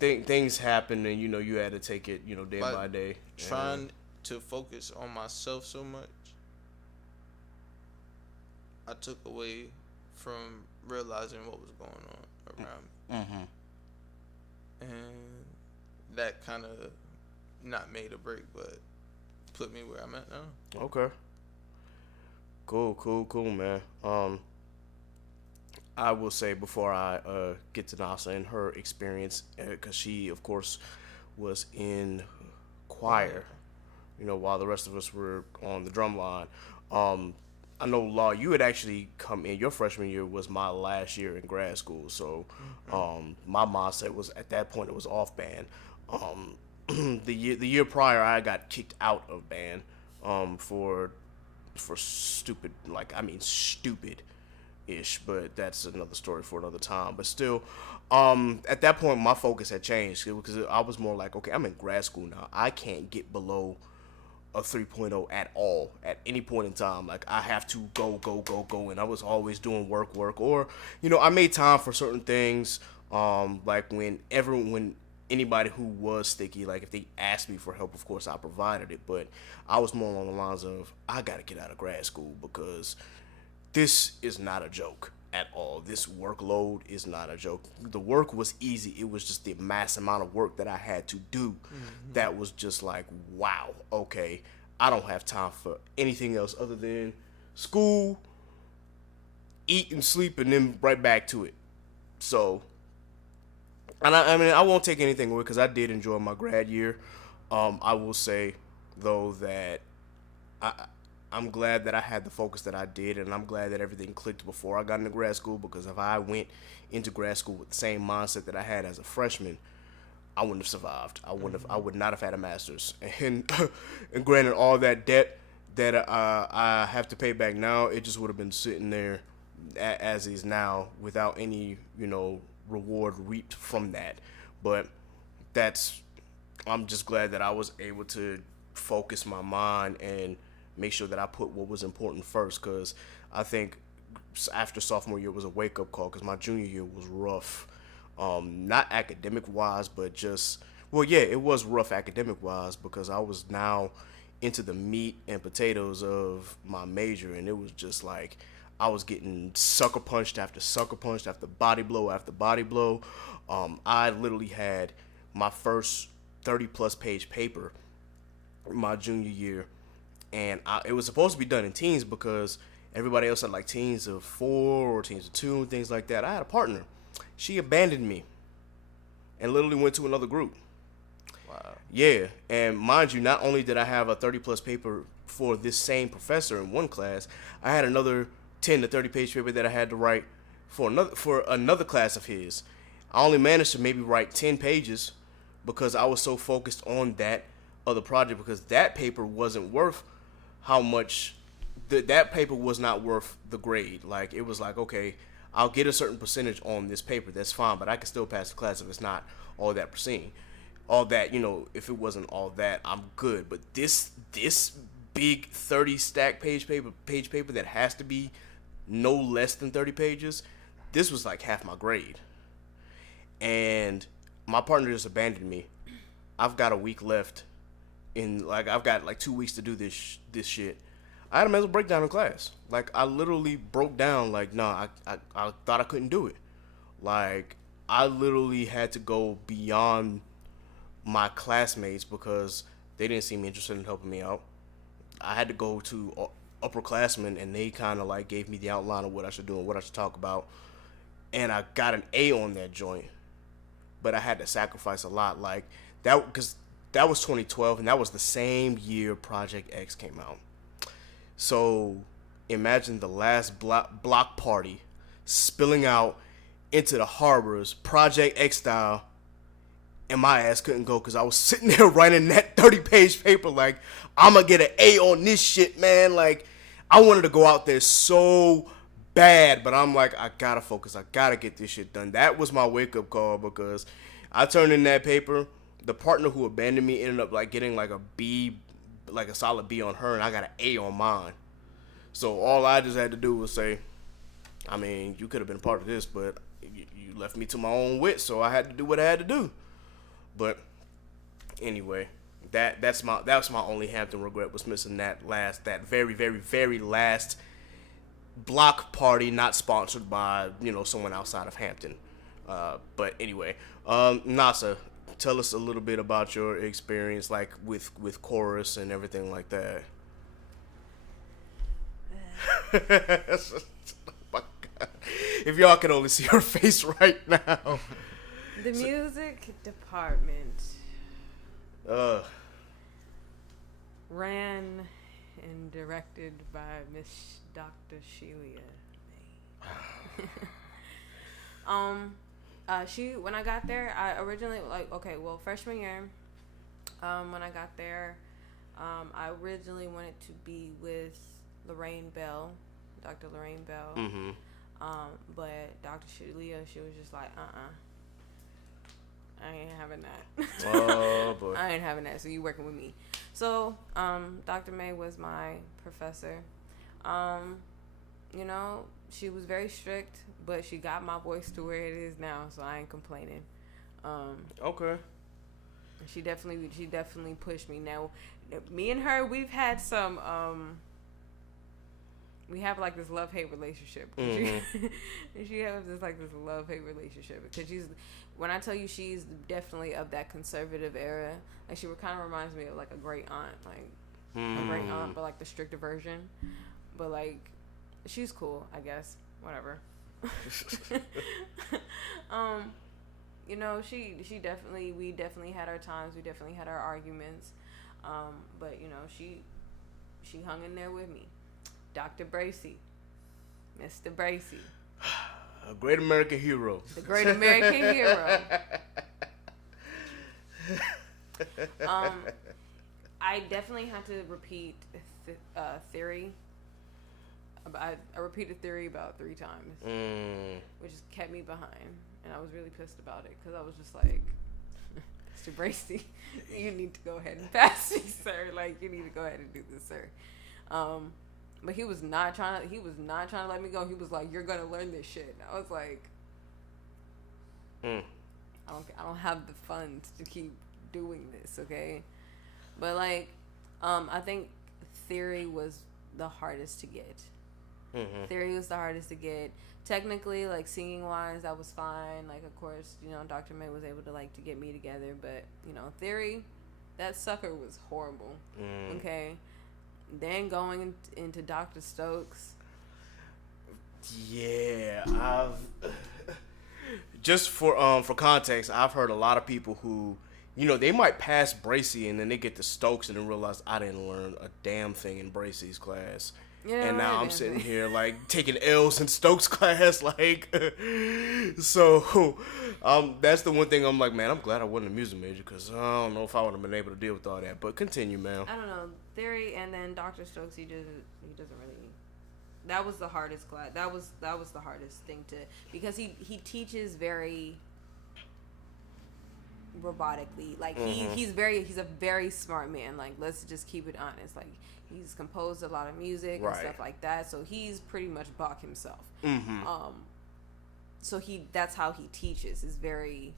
things happen, and you had to take it day by day. Trying to focus on myself so much, I took away from realizing what was going on around me. And that kind of not made a break, but put me where I'm at now. Okay. Cool, man. I will say before I get to Nasa and her experience, because she, of course, was in choir, while the rest of us were on the drum line. I know, Law, you had actually come in. Your freshman year was my last year in grad school, so my mindset was at that point it was off band. The year prior, I got kicked out of band for stupid, stupid-ish, but that's another story for another time. But still, at that point, my focus had changed because I was more like, okay, I'm in grad school now. I can't get below a 3.0 at all at any point in time. Like, I have to go, and I was always doing work, or I made time for certain things. Like when anybody who was sticky, like if they asked me for help, of course I provided it, but I was more along the lines of, I gotta get out of grad school because this is not a joke at all. This workload is not a joke. The work was easy. It was just the mass amount of work that I had to do that was just like, wow, okay, I don't have time for anything else other than school, eat and sleep, and then right back to it. So, and I won't take anything away because I did enjoy my grad year. I will say, though, that I'm glad that I had the focus that I did, and I'm glad that everything clicked before I got into grad school, because if I went into grad school with the same mindset that I had as a freshman, I wouldn't have survived. I would not have had a master's. And granted, all that debt that I have to pay back now, it just would have been sitting there as is now without any, reward reaped from that. But I'm just glad that I was able to focus my mind and make sure that I put what was important first, because I think after sophomore year was a wake-up call, because my junior year was rough. Not academic-wise, but it was rough academic-wise, because I was now into the meat and potatoes of my major, and it was just like I was getting sucker punched after body blow after body blow. I literally had my first 30-plus page paper my junior year, And it was supposed to be done in teams because everybody else had like teams of 4 or teams of 2 and things like that. I had a partner. She abandoned me and literally went to another group. Wow. Yeah, and mind you, not only did I have a 30-plus paper for this same professor in one class, I had another 10 to 30-page paper that I had to write for another class of his. I only managed to maybe write 10 pages because I was so focused on that other project, because that paper wasn't worth how much that paper was not worth the grade. Like, it was like, okay, I'll get a certain percentage on this paper, that's fine, but I can still pass the class if it's not all that percent. All that, if it wasn't all that, I'm good. But this big 30 stack page paper that has to be no less than 30 pages, this was like half my grade. And my partner just abandoned me. I've got a week left. I've got like 2 weeks to do this shit. I had a mental breakdown in class. Like, I literally broke down. Like, nah, I thought I couldn't do it. Like, I literally had to go beyond my classmates because they didn't seem interested in helping me out. I had to go to upperclassmen, and they kind of like gave me the outline of what I should do and what I should talk about. And I got an A on that joint, but I had to sacrifice a lot. Like, that, because that was 2012, and that was the same year Project X came out. So imagine the last block party spilling out into the harbors, Project X style, and my ass couldn't go because I was sitting there writing that 30-page paper like, I'm going to get an A on this shit, man. Like, I wanted to go out there so bad, but I'm like, I got to focus. I got to get this shit done. That was my wake-up call, because I turned in that paper. The partner who abandoned me ended up like getting like a B, like a solid B on her, and I got an A on mine. So all I just had to do was say, I mean, you could have been a part of this, but you left me to my own wit, so I had to do what I had to do. But anyway, that's my only Hampton regret, was missing that very, very, very last block party, not sponsored by someone outside of Hampton. But anyway, Nasa, tell us a little bit about your experience, like with chorus and everything like that. My God. If y'all can only see her face right now. The music department ran and directed by Miss Dr. Shelia. When I got there, I originally freshman year, when I got there, I originally wanted to be with Lorraine Bell, Dr. Lorraine Bell. Mm-hmm. But Dr. Shelia, she was just like, I ain't having that. Oh, boy. I ain't having that, so you working with me. So, Dr. May was my professor. She was very strict, but she got my voice to where it is now, so I ain't complaining. Okay. She definitely pushed me. Now, me and her, we've had some, we have like this love-hate relationship. Mm-hmm. She has this love-hate relationship, because when I tell you, she's definitely of that conservative era. Like, she kind of reminds me of like a great aunt, a great aunt, but like the stricter version. But like, she's cool, I guess. Whatever. We definitely had our times. We definitely had our arguments. But she hung in there with me. Dr. Bracy. Mr. Bracy. A great American hero. The great American hero. I definitely had to repeat theory. I repeated theory about 3 times, which just kept me behind, and I was really pissed about it, because I was just like, Mr. Bracy, you need to go ahead and pass me, sir. Like, you need to go ahead and do this, sir. But he was not trying to let me go. He was like, you're gonna learn this shit. And I was like, I don't have the funds to keep doing this, okay? But like, I think theory was the hardest to get. Mm-hmm. Theory was the hardest to get. Technically, like, singing wise, that was fine. Like, of course, Dr. May was able to get me together. But theory, that sucker was horrible. Okay, Then going into Dr. Stokes. Yeah, I've just for context, I've heard a lot of people who, you know, they might pass Bracy and then they get to Stokes and then realize I didn't learn a damn thing in Bracy's class. Yeah, and now I'm right, sitting man. here like taking L's in Stokes class, like so. That's the one thing I'm like, man, I'm glad I wasn't a music major because I don't know if I would have been able to deal with all that. But continue, man. I don't know, theory, and then Dr. Stokes, he doesn't really. That was the hardest class. That was the hardest thing to, because he teaches very robotically. Like he's a very smart man. Like, let's just keep it honest. Like, he's composed a lot of music and stuff like that. So he's pretty much Bach himself. So that's how he teaches. Is very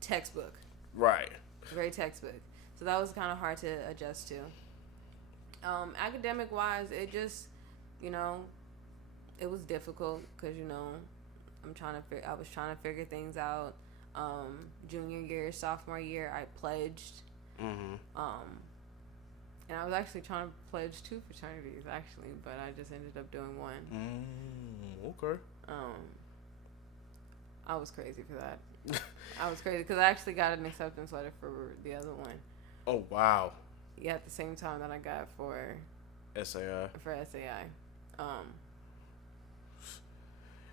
textbook. Right. Very textbook. So that was kind of hard to adjust to. Academic wise, it just, you know, it was difficult because, you know, I was trying to figure things out. Junior year, sophomore year, I pledged. And I was actually trying to pledge 2 fraternities, actually, but I just ended up doing 1. Okay. I was crazy for that. I was crazy because I actually got an acceptance letter for the other one. Oh, wow. Yeah, at the same time that I got for SAI.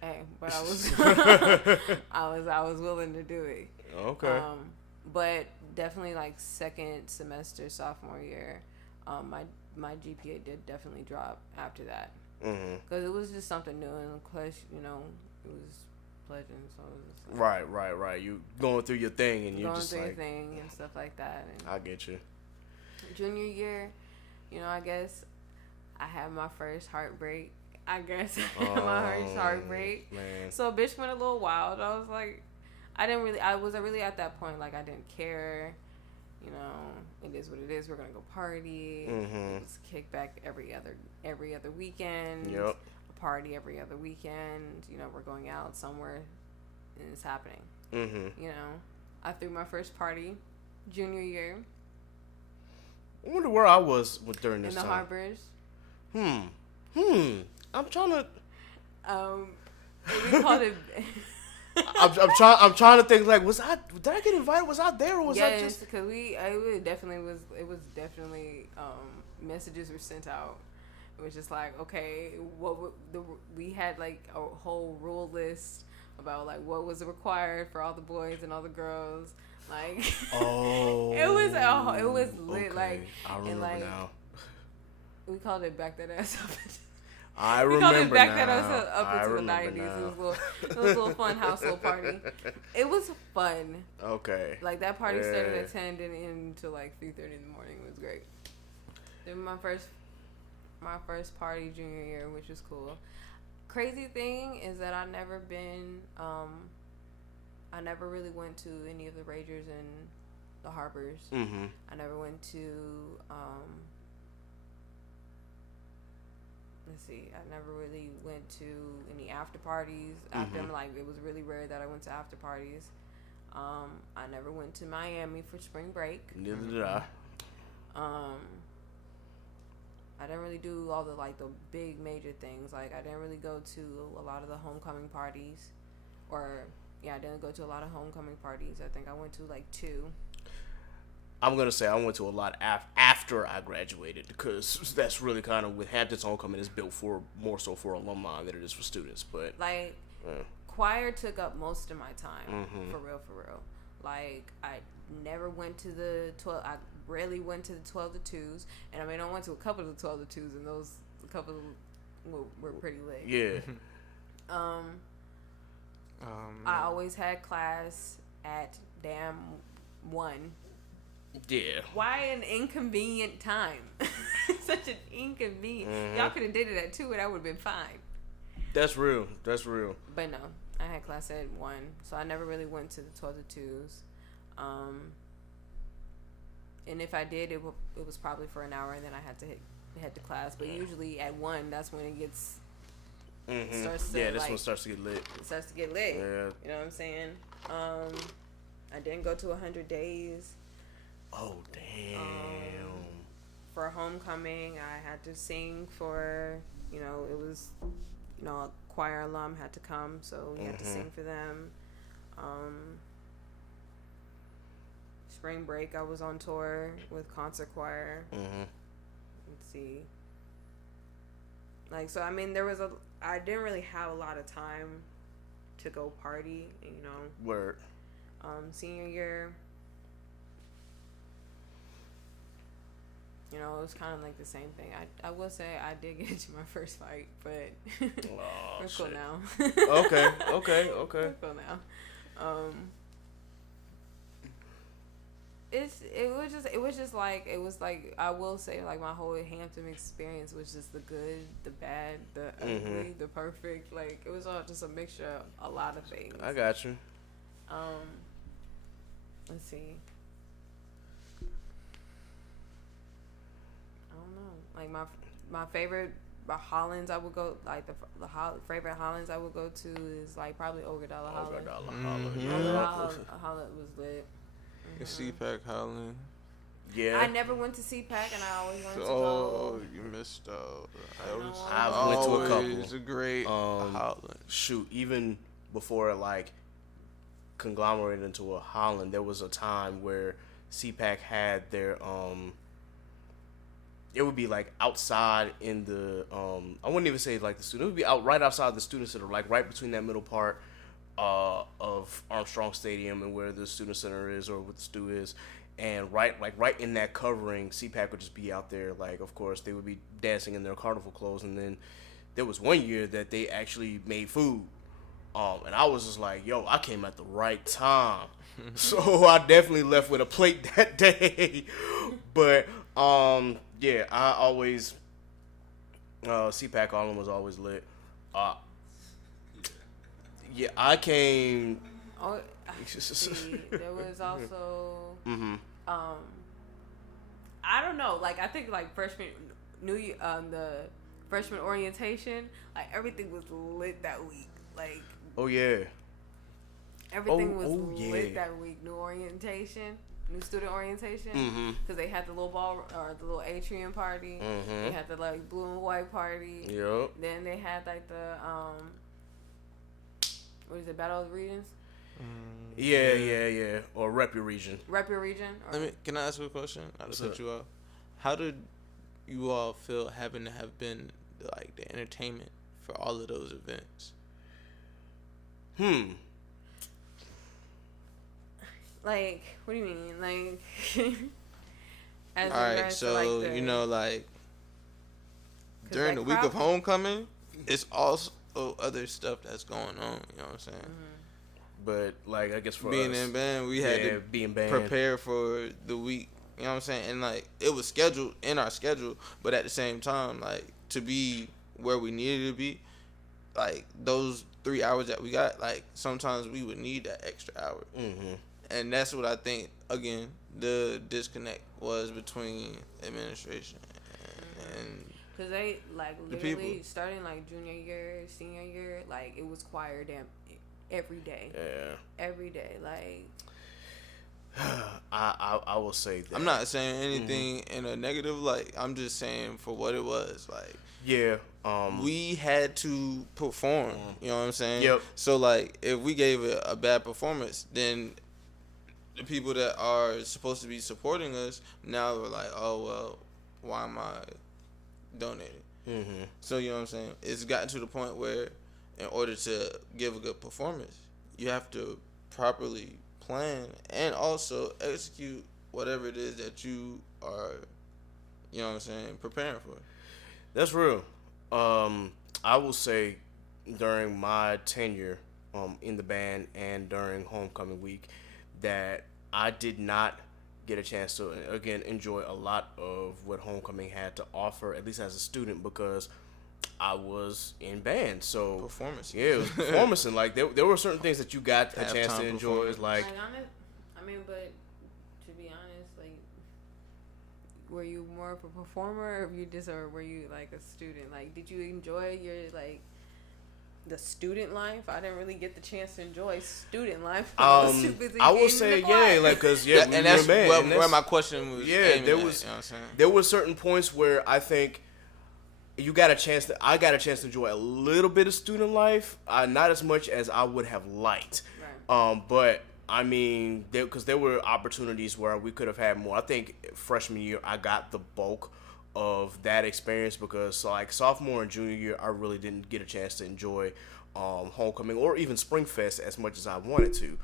Hey, but I was I was willing to do it. Okay. But definitely like second semester sophomore year, my GPA did definitely drop after that because it was just something new, and of course, you know, it was pledging, so it was just like, right. You going through your thing, and you're going just through like, your thing and stuff like that. And I get you. junior year, you know, I guess I had my first heartbreak. My first heartbreak. Man. So bitch went a little wild. I was like, I wasn't really at that point. Like, I didn't care. You know, it is what it is. We're gonna go party. It's kickback every other weekend. Yep. A party every other weekend. You know, we're going out somewhere, and it's happening. You know, I threw my first party junior year I wonder where I was during this in the time. Harbors. I'm trying to. We called it. I'm trying to think. Like, did I get invited? Was I there, or was I Yes, just? because it was definitely messages were sent out. It was just like, okay, we had like a whole rule list about like what was required for all the boys and all the girls. Like, Oh. it was lit. Okay. Like, I remember and like now. we called it back that ass up. I We called remember it back now. that ass up I into the remember 90s. now. It was a little fun household party. It was fun. Okay. Like, that party started Yeah. at 10 and ended until like 3:30 in the morning. It was great. Then my first party junior year, which was cool. Crazy thing is that I never really went to any of the Ragers in the Harbors. I never went to let's see, I never really went to any after parties. After like, it was really rare that I went to after parties. I never went to Miami for spring break. Neither did I. I didn't really do all the like the big major things. Like, I didn't really go to a lot of the homecoming parties, I didn't go to a lot of homecoming parties. I think I went to like 2. I'm gonna say I went to a lot after I graduated, because that's really kind of, with Hampton's homecoming, is built for more so for alumni than it is for students. But like, choir took up most of my time, for real. Like, I never went to the 12. I rarely went to the 12 to 2s, and I mean, I went to a couple of the 12 to 2s, and those couple were pretty lit. yeah. I always had class at damn 1. Yeah. Why an inconvenient time? Such an inconvenient. Y'all could have did it at 2 and I would have been fine. That's real. But no, I had class at 1, so I never really went to the 12 to 2s. And if I did, it was probably for an hour, and then I had to head to class. But usually at 1, that's when it gets starts to, this like, one starts to get lit. It starts to get lit. Yeah. You know what I'm saying? I didn't go to 100 days. Oh damn. For homecoming, I had to sing for, it was, a choir alum had to come, so we had to sing for them. Spring break, I was on tour with concert choir. Let's see. Like, so, I mean, I didn't really have a lot of time to go party, Word. Senior year, it was kind of like the same thing. I will say I did get into my first fight, but we're cool now. Okay. We're cool now. It was like I will say, like, my whole Hampton experience was just the good, the bad, the ugly, the perfect. Like, it was all just a mixture of a lot of things. I got you. Let's see. I don't know. Like, my favorite Hollands I would go, like, the favorite Hollands I would go to is, like, probably Ogadala Holland. Ogadala Holland was lit. CPAC Holland. Yeah. I never went to CPAC, and I always wanted to go. Oh, you missed out. I went to a couple. It's a great Holland. Shoot, even before it, like, conglomerated into a Holland, there was a time where CPAC had their it would be like outside in the I wouldn't even say like the student, it would be out right outside the student center, like right between that middle part of Armstrong Stadium and where the student center is or what the stew is, and right in that covering, CPAC would just be out there. Like, of course they would be dancing in their carnival clothes, and then there was one year that they actually made food, and I was just like, yo, I came at the right time. So I definitely left with a plate that day. But yeah, I always CPAC Harlem was always lit. Yeah, I came. Oh, see, there was also. I don't know. Like, I think like freshman, the freshman orientation, like everything was lit that week. Like. Oh yeah. Everything was lit that week. New student orientation, because they had the little ball or the little atrium party. They had the like blue and white party. Yep. Then they had like the what is it, Battle of the Regions? Yeah. Or Rep Your Region. Rep Your Region. Can I ask you a question? I'll just cut you off. How did you all feel having to have been like the entertainment for all of those events? Like, what do you mean? Like, as all right, so like during the week of homecoming, it's also other stuff that's going on. You know what I'm saying? But like, I guess for being us, in band, we had to be in band, prepare for the week. You know what I'm saying? And like, it was scheduled in our schedule, but at the same time, like, to be where we needed to be, like those 3 hours that we got, like sometimes we would need that extra hour. And that's what I think, again, the disconnect was between administration and because they, like, the literally people. starting, like, junior year, senior year, like, it was choir every day. Yeah. Every day, like. I will say that. I'm not saying anything in a negative light. I'm just saying for what it was. Like, yeah. We had to perform. You know what I'm saying? Yep. So, like, if we gave a bad performance, then the people that are supposed to be supporting us now are like, oh, well, why am I donating? So, you know what I'm saying? It's gotten to the point where in order to give a good performance, you have to properly plan and also execute whatever it is that you are, you know what I'm saying, preparing for. That's real. I will say during my tenure in the band and during homecoming week that I did not get a chance to, again, enjoy a lot of what homecoming had to offer, at least as a student, because I was in band. So Performance. Yeah, it was performance. And like there were certain things that you got a chance to enjoy. It's like, But to be honest, like, were you more of a performer, or were you like a student? Like, did you enjoy your, like, the student life. I didn't really get the chance to enjoy student life. I was too busy I will getting say, in the class. yeah, like, cause and that's where my question was. Yeah, aiming there at, was you know what I'm saying? there were certain points where I think I got a chance to enjoy a little bit of student life, not as much as I would have liked. Right. But I mean, because there were opportunities where we could have had more. I think freshman year I got the bulk of that experience because like sophomore and junior year I really didn't get a chance to enjoy homecoming or even Spring Fest as much as I wanted to.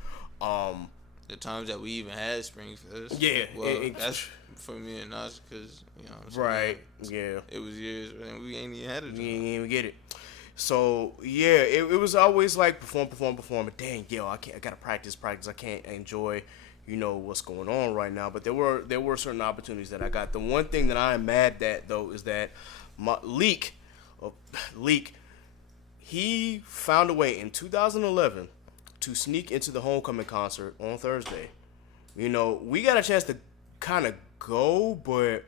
The times that we even had Spring Fest. Yeah, Well, that's for me and us because, you know what I'm saying? Right, yeah. It was years and we ain't even had it. You didn't even get it. So yeah, it was always like perform. But dang, yo, I gotta practice. I can't enjoy, what's going on right now. But there were certain opportunities that I got. The one thing that I am mad at though is that my Leak, he found a way in 2011 to sneak into the homecoming concert on Thursday. We got a chance to kind of go, but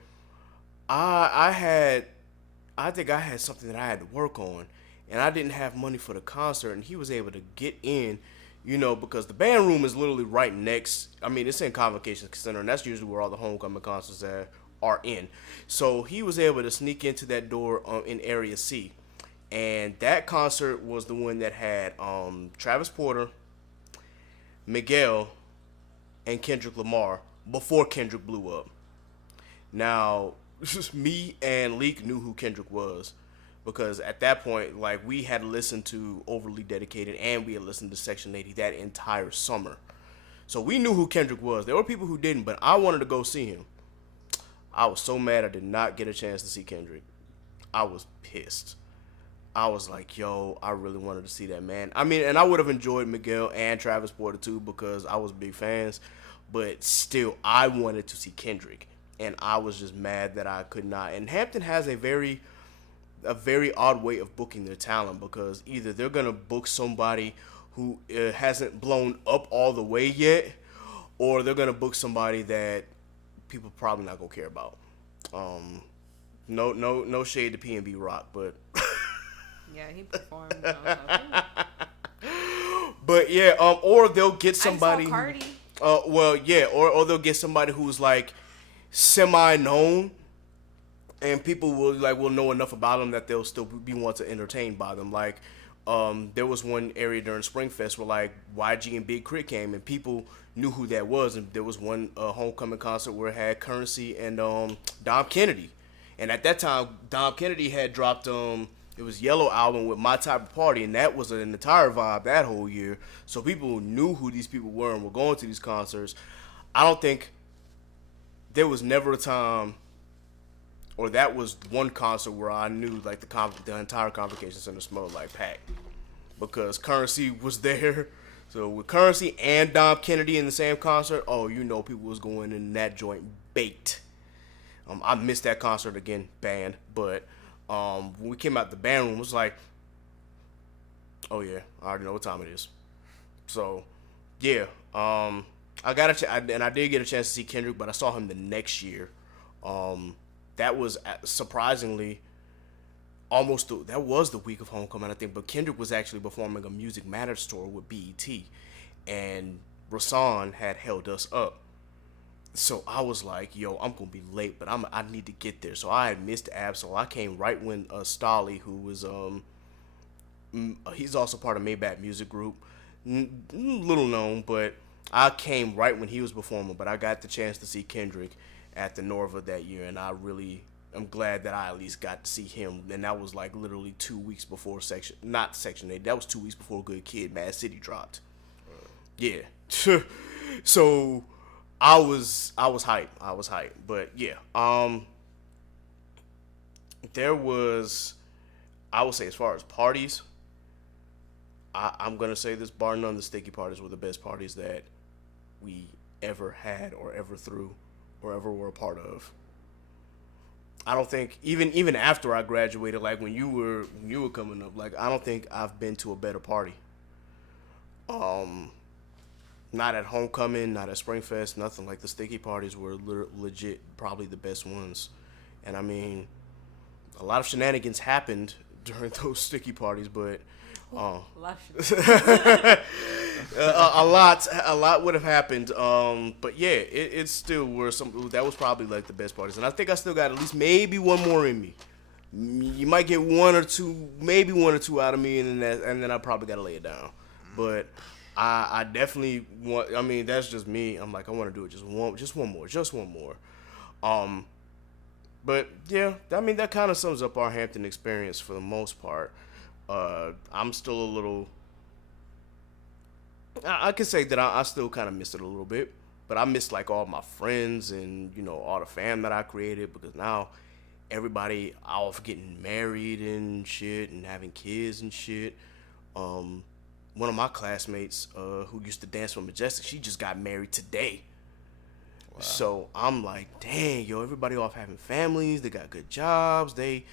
I think I had something that I had to work on. And I didn't have money for the concert, and he was able to get in, because the band room is literally right next. I mean, it's in Convocation Center, and that's usually where all the homecoming concerts are in. So he was able to sneak into that door in Area C. And that concert was the one that had Travis Porter, Miguel, and Kendrick Lamar before Kendrick blew up. Now, me and Leak knew who Kendrick was. Because at that point, like, we had listened to Overly Dedicated and we had listened to Section 80 that entire summer. So we knew who Kendrick was. There were people who didn't, but I wanted to go see him. I was so mad I did not get a chance to see Kendrick. I was pissed. I was like, yo, I really wanted to see that man. I mean, and I would have enjoyed Miguel and Travis Porter too because I was big fans. But still, I wanted to see Kendrick. And I was just mad that I could not. And Hampton has a very odd way of booking their talent because either they're going to book somebody who hasn't blown up all the way yet, or they're going to book somebody that people probably not going to care about. No shade to P&B Rock, but Yeah, he performed. but yeah, or they'll get somebody. I saw Cardi. Well, yeah, or they'll get somebody who's like semi-known. And people will know enough about them that they'll still be want to entertained by them. Like, there was one area during Spring Fest where like YG and Big Crit came, and people knew who that was. And there was one homecoming concert where it had Currency and Dom Kennedy. And at that time, Dom Kennedy had dropped it was Yellow album with My Type of Party, and that was an entire vibe that whole year. So people knew who these people were and were going to these concerts. I don't think there was never a time. Or that was one concert where I knew like the entire Convocation Center smelled like pack, because Currency was there. So with Currency and Dom Kennedy in the same concert, people was going in that joint baked. I missed that concert again, band, but when we came out the band room, it was like, oh yeah, I already know what time it is. So yeah, I did get a chance to see Kendrick, but I saw him the next year. That was surprisingly that was the week of homecoming, I think. But Kendrick was actually performing a Music Matters tour with BET, and Rasan had held us up. So I was like, yo, I'm gonna be late, but I need to get there. So I had missed Absol. I came right when Stolly, who was he's also part of Maybach Music Group, little known, but I came right when he was performing. But I got the chance to see Kendrick at the Norva that year, and I'm glad that I at least got to see him. And that was like literally 2 weeks before Section 8. That was 2 weeks before Good Kid, Mad City dropped. Yeah. So I was hyped. But yeah. There was, I would say, as far as parties, I'm gonna say this, bar none, the sticky parties were the best parties that we ever had or ever threw or ever were a part of. I don't think even after I graduated, like when you were coming up, like I don't think I've been to a better party. Not at homecoming, not at Springfest, nothing. Like the sticky parties were legit, probably the best ones. And I mean, a lot of shenanigans happened during those sticky parties, but A lot would have happened. But yeah, it still were some. That was probably like the best parties, and I think I still got at least maybe one more in me. You might get one or two out of me, and then I probably gotta lay it down. But I definitely want. I mean, that's just me. I'm like, I want to do it just one more. But yeah, I mean, that kind of sums up our Hampton experience for the most part. I'm still a little. I can say that I still kind of miss it a little bit, but I miss like all my friends and all the fam that I created, because now everybody off getting married and shit and having kids and shit. One of my classmates who used to dance for Majestic, she just got married today. Wow. So I'm like, dang, everybody off having families, they got good jobs, they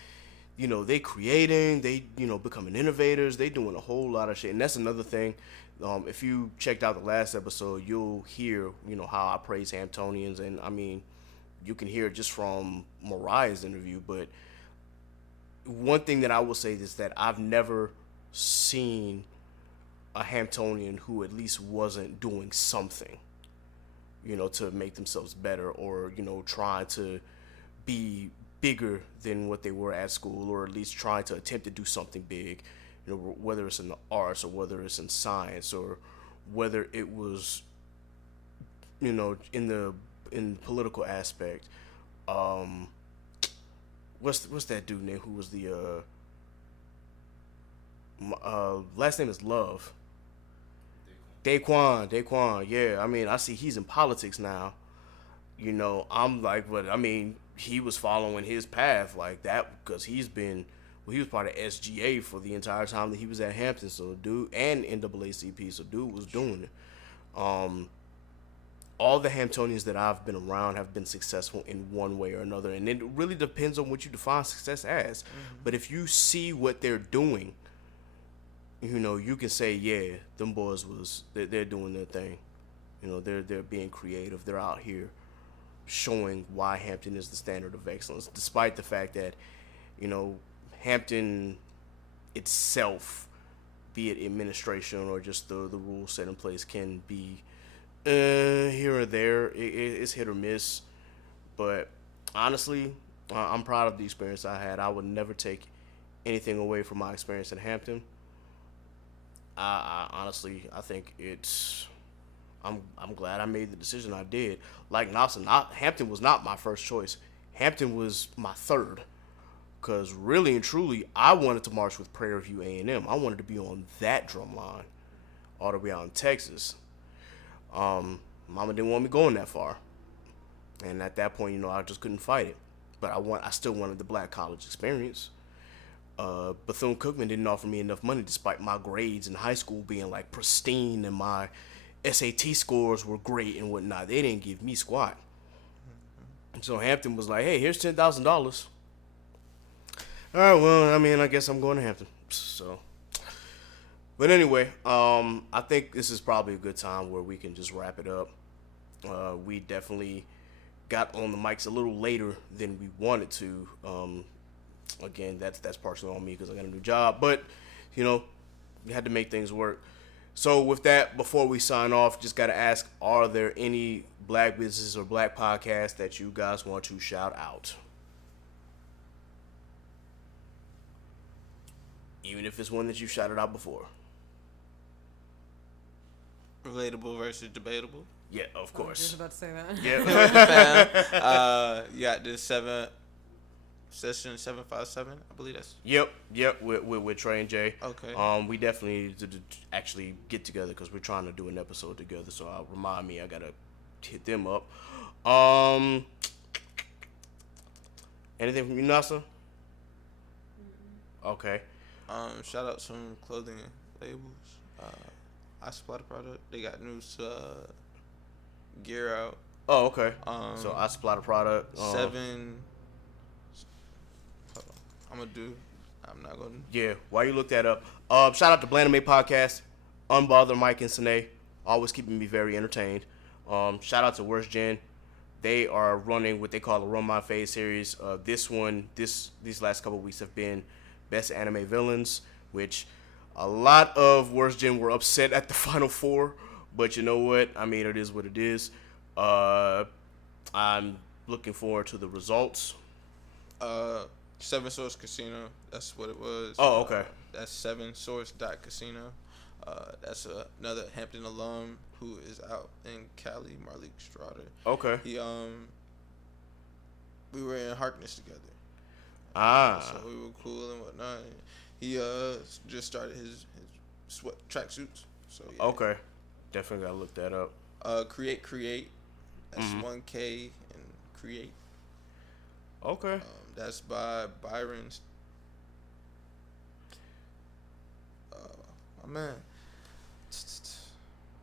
creating, they becoming innovators, they doing a whole lot of shit. And that's another thing. If you checked out the last episode, you'll hear how I praise Hamptonians, and I mean, you can hear it just from Mariah's interview. But one thing that I will say is that I've never seen a Hamptonian who at least wasn't doing something, to make themselves better, or trying to be bigger than what they were at school, or at least trying to attempt to do something big, whether it's in the arts or whether it's in science, or whether it was in the political aspect. What's that dude name who was the last name is Love? Daquan, yeah. I mean, I see he's in politics now. I'm like, but I mean, he was following his path like that because he was part of SGA for the entire time that he was at Hampton. So dude, and NAACP, so dude was doing it. All the Hamptonians that I've been around have been successful in one way or another, and it really depends on what you define success as. Mm-hmm. But if you see what they're doing, you can say, yeah, them boys they're doing their thing. They're being creative. They're out here showing why Hampton is the standard of excellence, despite the fact that, Hampton itself, be it administration or just the rules set in place, can be here or there. It's hit or miss. But honestly, I'm proud of the experience I had. I would never take anything away from my experience at Hampton. I honestly, I think I'm glad I made the decision I did. Like Nelson, Hampton was not my first choice. Hampton was my third. Because really and truly, I wanted to march with Prairie View A&M. I wanted to be on that drum line all the way out in Texas. Mama didn't want me going that far. And at that point, I just couldn't fight it. But I still wanted the black college experience. Bethune-Cookman didn't offer me enough money despite my grades in high school being like pristine and my SAT scores were great and whatnot. They didn't give me squat. So Hampton was like, hey, here's $10,000. All right, well, I mean, I guess I'm going to Hampton. So, but anyway, I think this is probably a good time where we can just wrap it up. We definitely got on the mics a little later than we wanted to. Again, that's partially on me because I got a new job, but we had to make things work. So with that, before we sign off, just got to ask, are there any black businesses or black podcasts that you guys want to shout out? Even if it's one that you shouted out before. Relatable versus debatable. Yeah, of course. I was just about to say that. Yeah. You got this session 757, I believe that's. Yep. With Trey and Jay. Okay. We definitely need to actually get together because we're trying to do an episode together. So remind me, I gotta hit them up. Anything from you, Nasa? Mm-mm. Okay. Shout out some clothing labels. I supply the product. They got new gear out. Oh, okay. So I supply the product. 7. I'm not gonna. Yeah. While you look that up, shout out to Bland and May Podcast, Unbothered Mike and Sine, always keeping me very entertained. Shout out to Worst Gen. They are running what they call the Run My Fade series. These last couple of weeks have been Best Anime Villains, which A lot of Worst Gen were upset at the Final Four, but you know what? I mean, it is what it is. I'm looking forward to the results. Seven Source Casino. That's what it was. Oh, okay. That's 7source.casino. That's another Hampton alum who is out in Cali, Marlik Strader. Okay. We were in Harkness together. Ah. So we were cool and whatnot. He just started his sweat tracksuits. So yeah. Okay. Definitely gotta look that up. Create. That's 1K and Create. Okay. That's by Byron's. My man.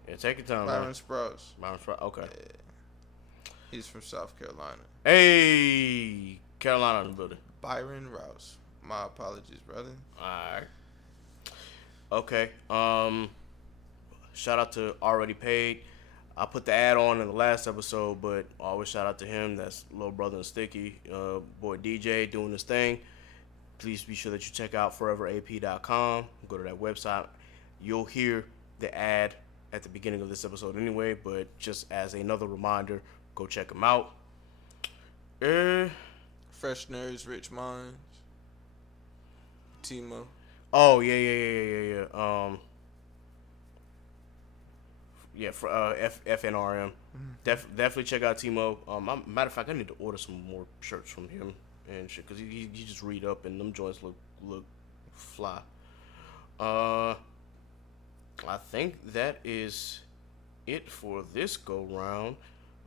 Yeah, take your time. Byron Man. Sprouse. Okay. Yeah. He's from South Carolina. Hey, Carolina in the building. Byron Rouse. My apologies, brother. Alright. Okay. Shout out to Already Paid. I put the ad on in the last episode, but always shout out to him. That's Little Brother and Sticky. Boy DJ doing this thing. Please be sure that you check out foreverap.com. Go to that website. You'll hear the ad at the beginning of this episode anyway, but just as another reminder, go check him out. Fresh Nerds, Rich Minds. Timo. Oh, yeah. Yeah, for FNRM. Definitely check out Timo. Matter of fact, I need to order some more shirts from him and shit, because he just read up and them joints look fly. I think that is it for this go round.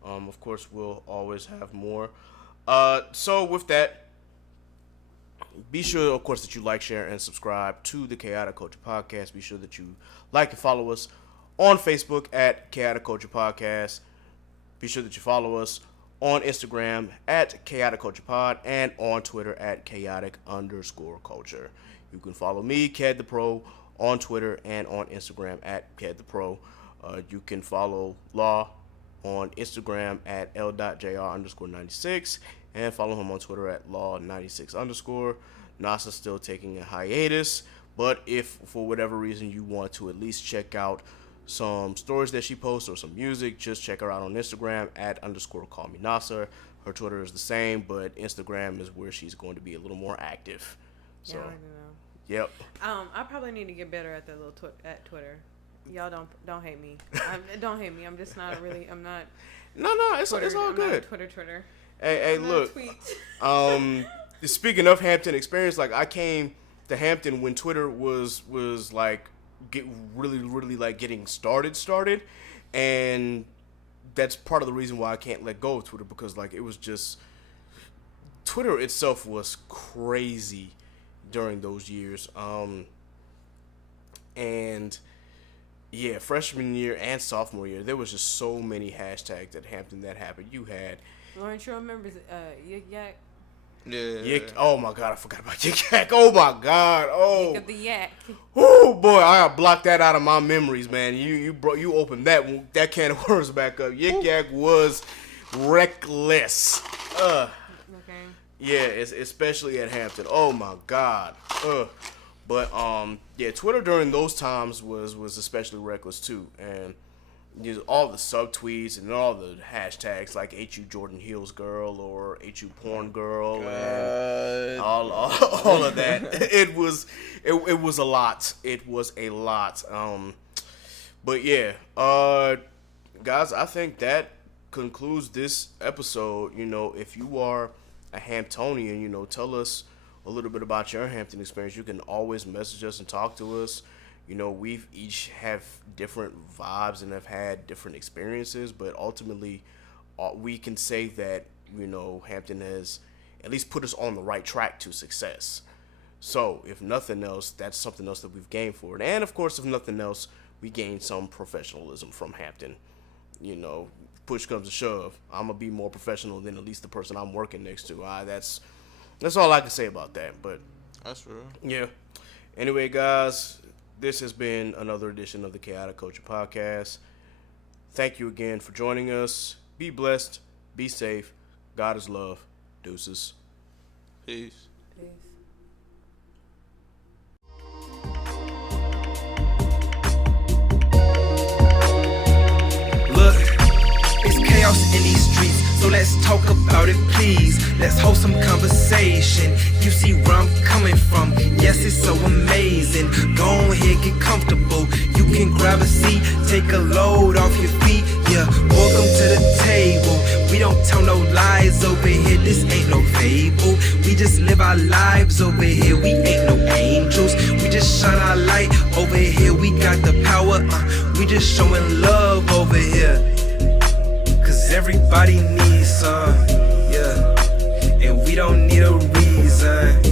Of course, we'll always have more. So with that, be sure, of course, that you like, share, and subscribe to the Chaotic Culture Podcast. Be sure that you like and follow us on Facebook at Chaotic Culture Podcast. Be sure that you follow us on Instagram at Chaotic Culture Pod and on Twitter at Chaotic_Culture. You can follow me, Cad the Pro, on Twitter and on Instagram at Cad the Pro. You can follow Law on Instagram at L.JR_96 and follow him on Twitter at Law96_. NASA's still taking a hiatus, but if for whatever reason you want to at least check out some stories that she posts or some music, just check her out on Instagram at _callmenasa. Her Twitter is the same, but Instagram is where she's going to be a little more active. So, Yeah, I know. Yep. I probably need to get better at that little at Twitter. Y'all don't hate me. Don't hate me. I'm just not really. I'm not. No, it's all I'm good. Not Twitter. Hey, I'm look. Tweet. Speaking of Hampton experience, like I came to Hampton when Twitter was like really like getting started, and that's part of the reason why I can't let go of Twitter, because like it was just Twitter itself was crazy during those years. And yeah, freshman year and sophomore year, there was just so many hashtags at Hampton that happened. You had Lauren sure remembers Yik Yak. Yeah. Yik. Oh my god, I forgot about Yik Yak. Oh my god. Oh. Yik of the Yak. Oh boy, I gotta block that out of my memories, man. You opened that can of worms back up. Yik Yak was reckless. Okay. Yeah, especially at Hampton. Oh my god. But yeah, Twitter during those times was especially reckless too, and all the subtweets and all the hashtags like HU Jordan Hills girl or HU porn girl and all of that. It was a lot. It was a lot. But yeah, guys, I think that concludes this episode. You know, if you are a Hamptonian, you know, tell us a little bit about your Hampton experience. You can always message us and talk to us. You know, we've each have different vibes and have had different experiences, but ultimately we can say that, you know, Hampton has at least put us on the right track to success. So if nothing else, that's something else that we've gained for it. And of course, if nothing else, we gained some professionalism from Hampton. You know, push comes to shove, I'm gonna be more professional than at least the person I'm working next to. That's all I can say about that. But That's real. yeah. Anyway, guys, this has been another edition of the Chaotic Culture Podcast. Thank you again for joining us. Be blessed. Be safe. God is love. Deuces. Peace. Peace. in these streets, so let's talk about it, please. Let's hold some conversation. You see where I'm coming from. Yes, it's so amazing. Go ahead, get comfortable. You can grab a seat, take a load off your feet. Yeah, welcome to the table. We don't tell no lies over here. This ain't no fable. We just live our lives over here. We ain't no angels. We just shine our light over here. We got the power. We just showing love over here. Cause everybody needs some, yeah. And we don't need a reason.